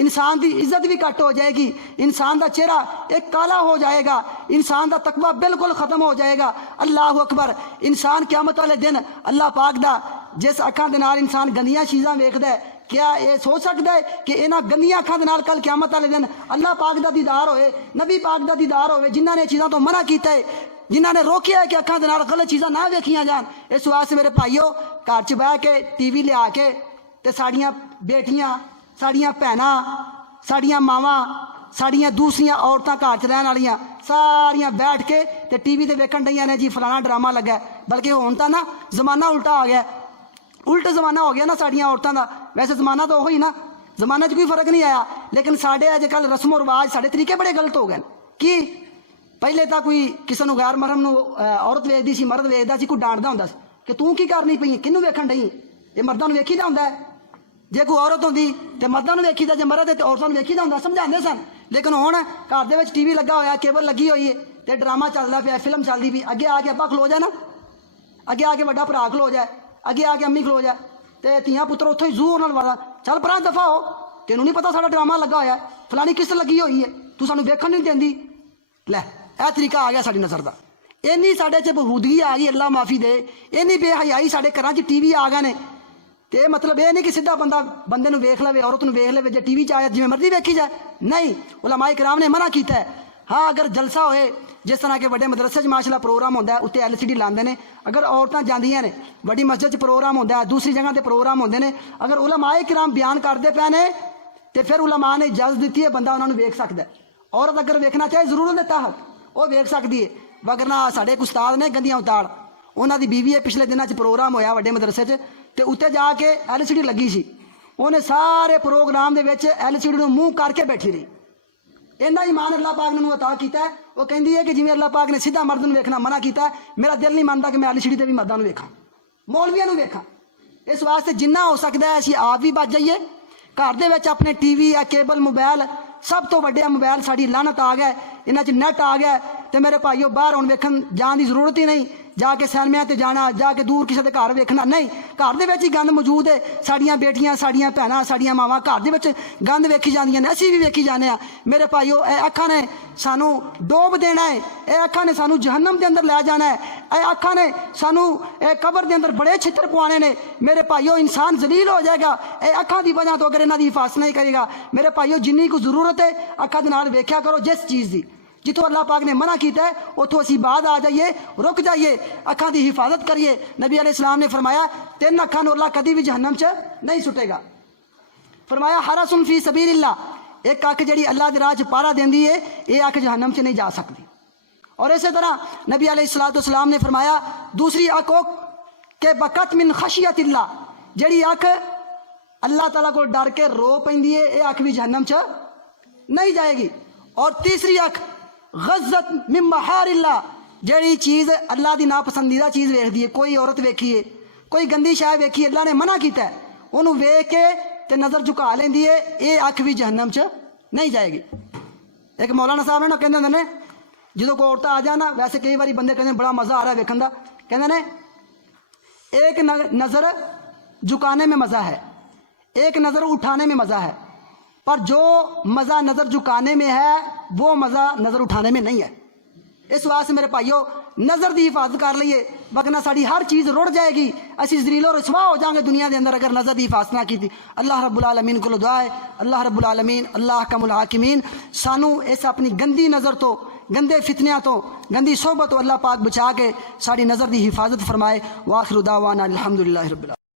انسان دی عزت بھی کٹ ہو جائے گی، انسان دا چہرہ ایک کالا ہو جائے گا، انسان دا تقوی بالکل ختم ہو جائے گا۔ اللہ اکبر۔ انسان قیامت والے دن اللہ پاک دا جس اکھاں دے نال انسان گندیاں چیزاں ویکھدا ہے، کیا یہ سوچ سکتا ہے کہ انہاں گندیاں اکھاں دے نال کل قیامت والے دن اللہ پاک دا دیدار ہوئے، نبی پاک دا دیدار ہوئے، جنہاں نے چیزاں تو منع کیتا ہے، جنہاں نے روکیا ہے کہ اکھاں دے نال غلط چیزاں نہ ویکھیاں جان۔ اس واسطے میرے بھائیو، گھر چ بہ کے ٹی وی لیا کے تے ساڑیاں بیٹیاں، ساڑیاں بھیناں، ساڑیاں ماواں، ساڑیاں دوسریاں عورتاں گھر چ رہن والیاں ساریاں بیٹھ کے تے ٹی وی تے ویکھن ڈیاں نے جی فلانا ڈرامہ لگا ہے۔ بلکہ ہن تاں نا زمانہ الٹا آ گیا، الٹ زمانہ ہو گیا نا ساڑیاں عورتاں دا۔ ویسے زمانہ تو وہی نا، زمانہ چ کوئی فرق نہیں آیا، لیکن ساڈے اج کل رسم و رواج ساڈے طریقے بڑے غلط ہو گئے۔ کی پہلے تاں کوئی کسی نو غیر محرم نو عورت ویکھدی سی، مرد ویکھدا سی، کوئی ڈانٹدا ہوندا سی کہ توں کی کرنی پئی کینوں ویکھن ڈئی، یہ مرداں نو ویکھیدا ہوندا ہے۔ جے کوئی عورت ہوندی تے مرداں نو ویکھیدا، جے مرد ہے تے عورتاں نو ویکھیدا ہوندا، سمجھاندے سن۔ لیکن ہن گھر دے وچ ٹی وی لگا ہویا، کیبل لگی ہوئی ہے تے ڈرامہ چلدا پیا، فلم چلدی پئی، اگے آ کے ابا کھلو جائے نا، اگے آ کے وڈا بھرا کھلو جائے، اگے آ کے امی کھلو جائے تے تیاں پتر اتھوں ہی زور نال وڑا، چل پراں دفع ہو، تینوں نہیں پتہ ساڈا ڈرامہ لگا ہویا ہے، فلانی قسط لگی ہوئی ہے، تو سانوں ویکھن نہیں دیندی۔ لے اے طریقہ آ گیا ساڈی نظر دا، اینی ساڈے چ بہودگی آ گئی، اللہ معافی دے، اینی بے حیائی ساڈے گھراں چ ٹی وی آ گئے نے۔ تے مطلب یہ نہیں کہ سیدھا بندے نو ویکھ لے، عورت نو ویکھ لے، جے ٹی وی چ آیا جویں مرضی ویکھی جائے، نہیں، علماء کرام نے منع کیتا ہے۔ ہاں اگر جلسہ ہوئے جس طرح کہ بڑے مدرسے چ ماشاءاللہ پروگرام ہوندا ہے، اتنے LCD لاندے نے، اگر عورتاں جاندیاں نے، بڑی مسجد چ پروگرام ہوندا ہے، دوسری جگہ تے پروگرام ہوندے نے، اگر علماء کرام بیان کردے پے نے تے پھر علماء نے اجازت دیتی ہے بندہ انہاں نو ویکھ سکدا ہے۔ عورت اگر ویکھنا چاہے ضرورت دے تحت وہ ویکھ سکدی ہے، وگرنہ ساڈے ایک استاد نے گندیاں اتاڑ، انہاں دی بیوی ہے، پچھلے دناں چ پروگرام ہویا وڈے مدرسے چ تے اتنے جا کے LCD لگی سی، انہیں سارے پروگرام دے وچ LCD نو منہ کر کے بیٹھی رہی۔ اینا ایمان اللہ پاک نے عطا کیتا ہے، وہ کہندی ہے کہ جویں اللہ پاک نے سیدھا مرد نو ویکھنا منع کیتا ہے، میرا دل نہیں منتا کہ میں LCD تے بھی مرداں نو ویکھاں، مولویاں نو ویکھاں۔ اس واسطے جنہ ہو سکتا ہے اسی آپ بھی بچ جائیے، گھر دے وچ اپنے ٹی وی یا کیبل موبائل، سب تو وڈے موبائل ساڈی لعنت آ گیا، انہاں چ نیٹ آ گیا، تے میرے بھائیو باہر ہن ویکھن جان دی ضرورت ہی نہیں، جا کے سینمے تے جانا، جا کے دور کسی دے گھر ویکھنا نہیں، گھر دے وچ ہی گند موجود ہے، ساڈیاں بیٹیاں، ساڈیاں بھیناں، ساڈیاں ماواں گھر دے وچ گند ویکھی جاندیاں نے، اسی بھی ویکھی جانے ہاں۔ میرے بھائیو اے اکھاں نے سانو ڈوب دینا ہے، اے اکھاں نے سانو جہنم دے اندر لے جانا ہے، اے اکھاں نے سانو اے قبر دے اندر بڑے چھتر پوانے نے۔ میرے بھائیو انسان ذلیل ہو جائے گا اے اکھاں دی وجہ تو، اگر انہاں دی حفاظت نہیں کرے گا۔ میرے بھائیو جنی کو ضرورت ہے اکھاں دے نال ویکھیا کرو، جس چیز دی جتوں اللہ پاک نے منع کیتا ہے اتوں اسی بعد آ جائیے، رک جائیے، اکھاں دی حفاظت کریے۔ نبی علیہ السلام نے فرمایا 3 اکھاں نو اللہ کدی بھی جہنم چ نہیں سٹے گا۔ فرمایا حرس فی سبیل اللہ، ایک اکھ جڑی اللہ دے راہ چ پہرا دیندی ہے، یہ اکھ جہنم چ نہیں جا سکتی۔ اور اسی طرح نبی علیہ السلام نے فرمایا دوسری اکھ او کہ بکت من خشیت اللہ، جڑی اکھ اللہ تعالیٰ کو ڈر کے رو پیندی ہے، یہ اکھ بھی جہنم چ نہیں جائے گی۔ اور تیسری اکھ غزت من محار اللہ، جڑی چیز اللہ دی ناپسندیدہ چیز ویکھدی ہے، کوئی عورت ویکھی ہے، کوئی گندی شے ویکھی ہے، اللہ نے منع کیتا ہے، انہوں ویکھ کے تے نظر جھکا لیندی ہے، یہ اکھ بھی جہنم چ نہیں جائے گی۔ ایک مولانا صاحب نے کہندے نے جدوں کوئی عورتاں آ جانا، ویسے کئی باری بندے کہندے بڑا مزہ آ رہا ہے ویکھن دا، کہندے نے ایک نظر جھکانے میں مزہ ہے، ایک نظر اٹھانے میں مزہ ہے، پر جو مزہ نظر جھکانے میں ہے وہ مزہ نظر اٹھانے میں نہیں ہے۔ اس واسطے میرے بھائیو نظر دی حفاظت کر لئیے، ورنہ ساری ہر چیز رڑ جائے گی، اسی ذلیل و رسوا ہو جائیں گے دنیا دے اندر اگر نظر دی حفاظت نہ کی تھی۔ اللہ رب العالمین کو دعا ہے، اللہ رب العالمین اللہ احکم الحاکمین سانو اس اپنی گندی نظر تو، گندے فتنیاں تو، گندی صحبت تو اللہ پاک بچا کے ساری نظر دی حفاظت فرمائے۔ وآخر دعوانا الحمدللہ رب العالمین۔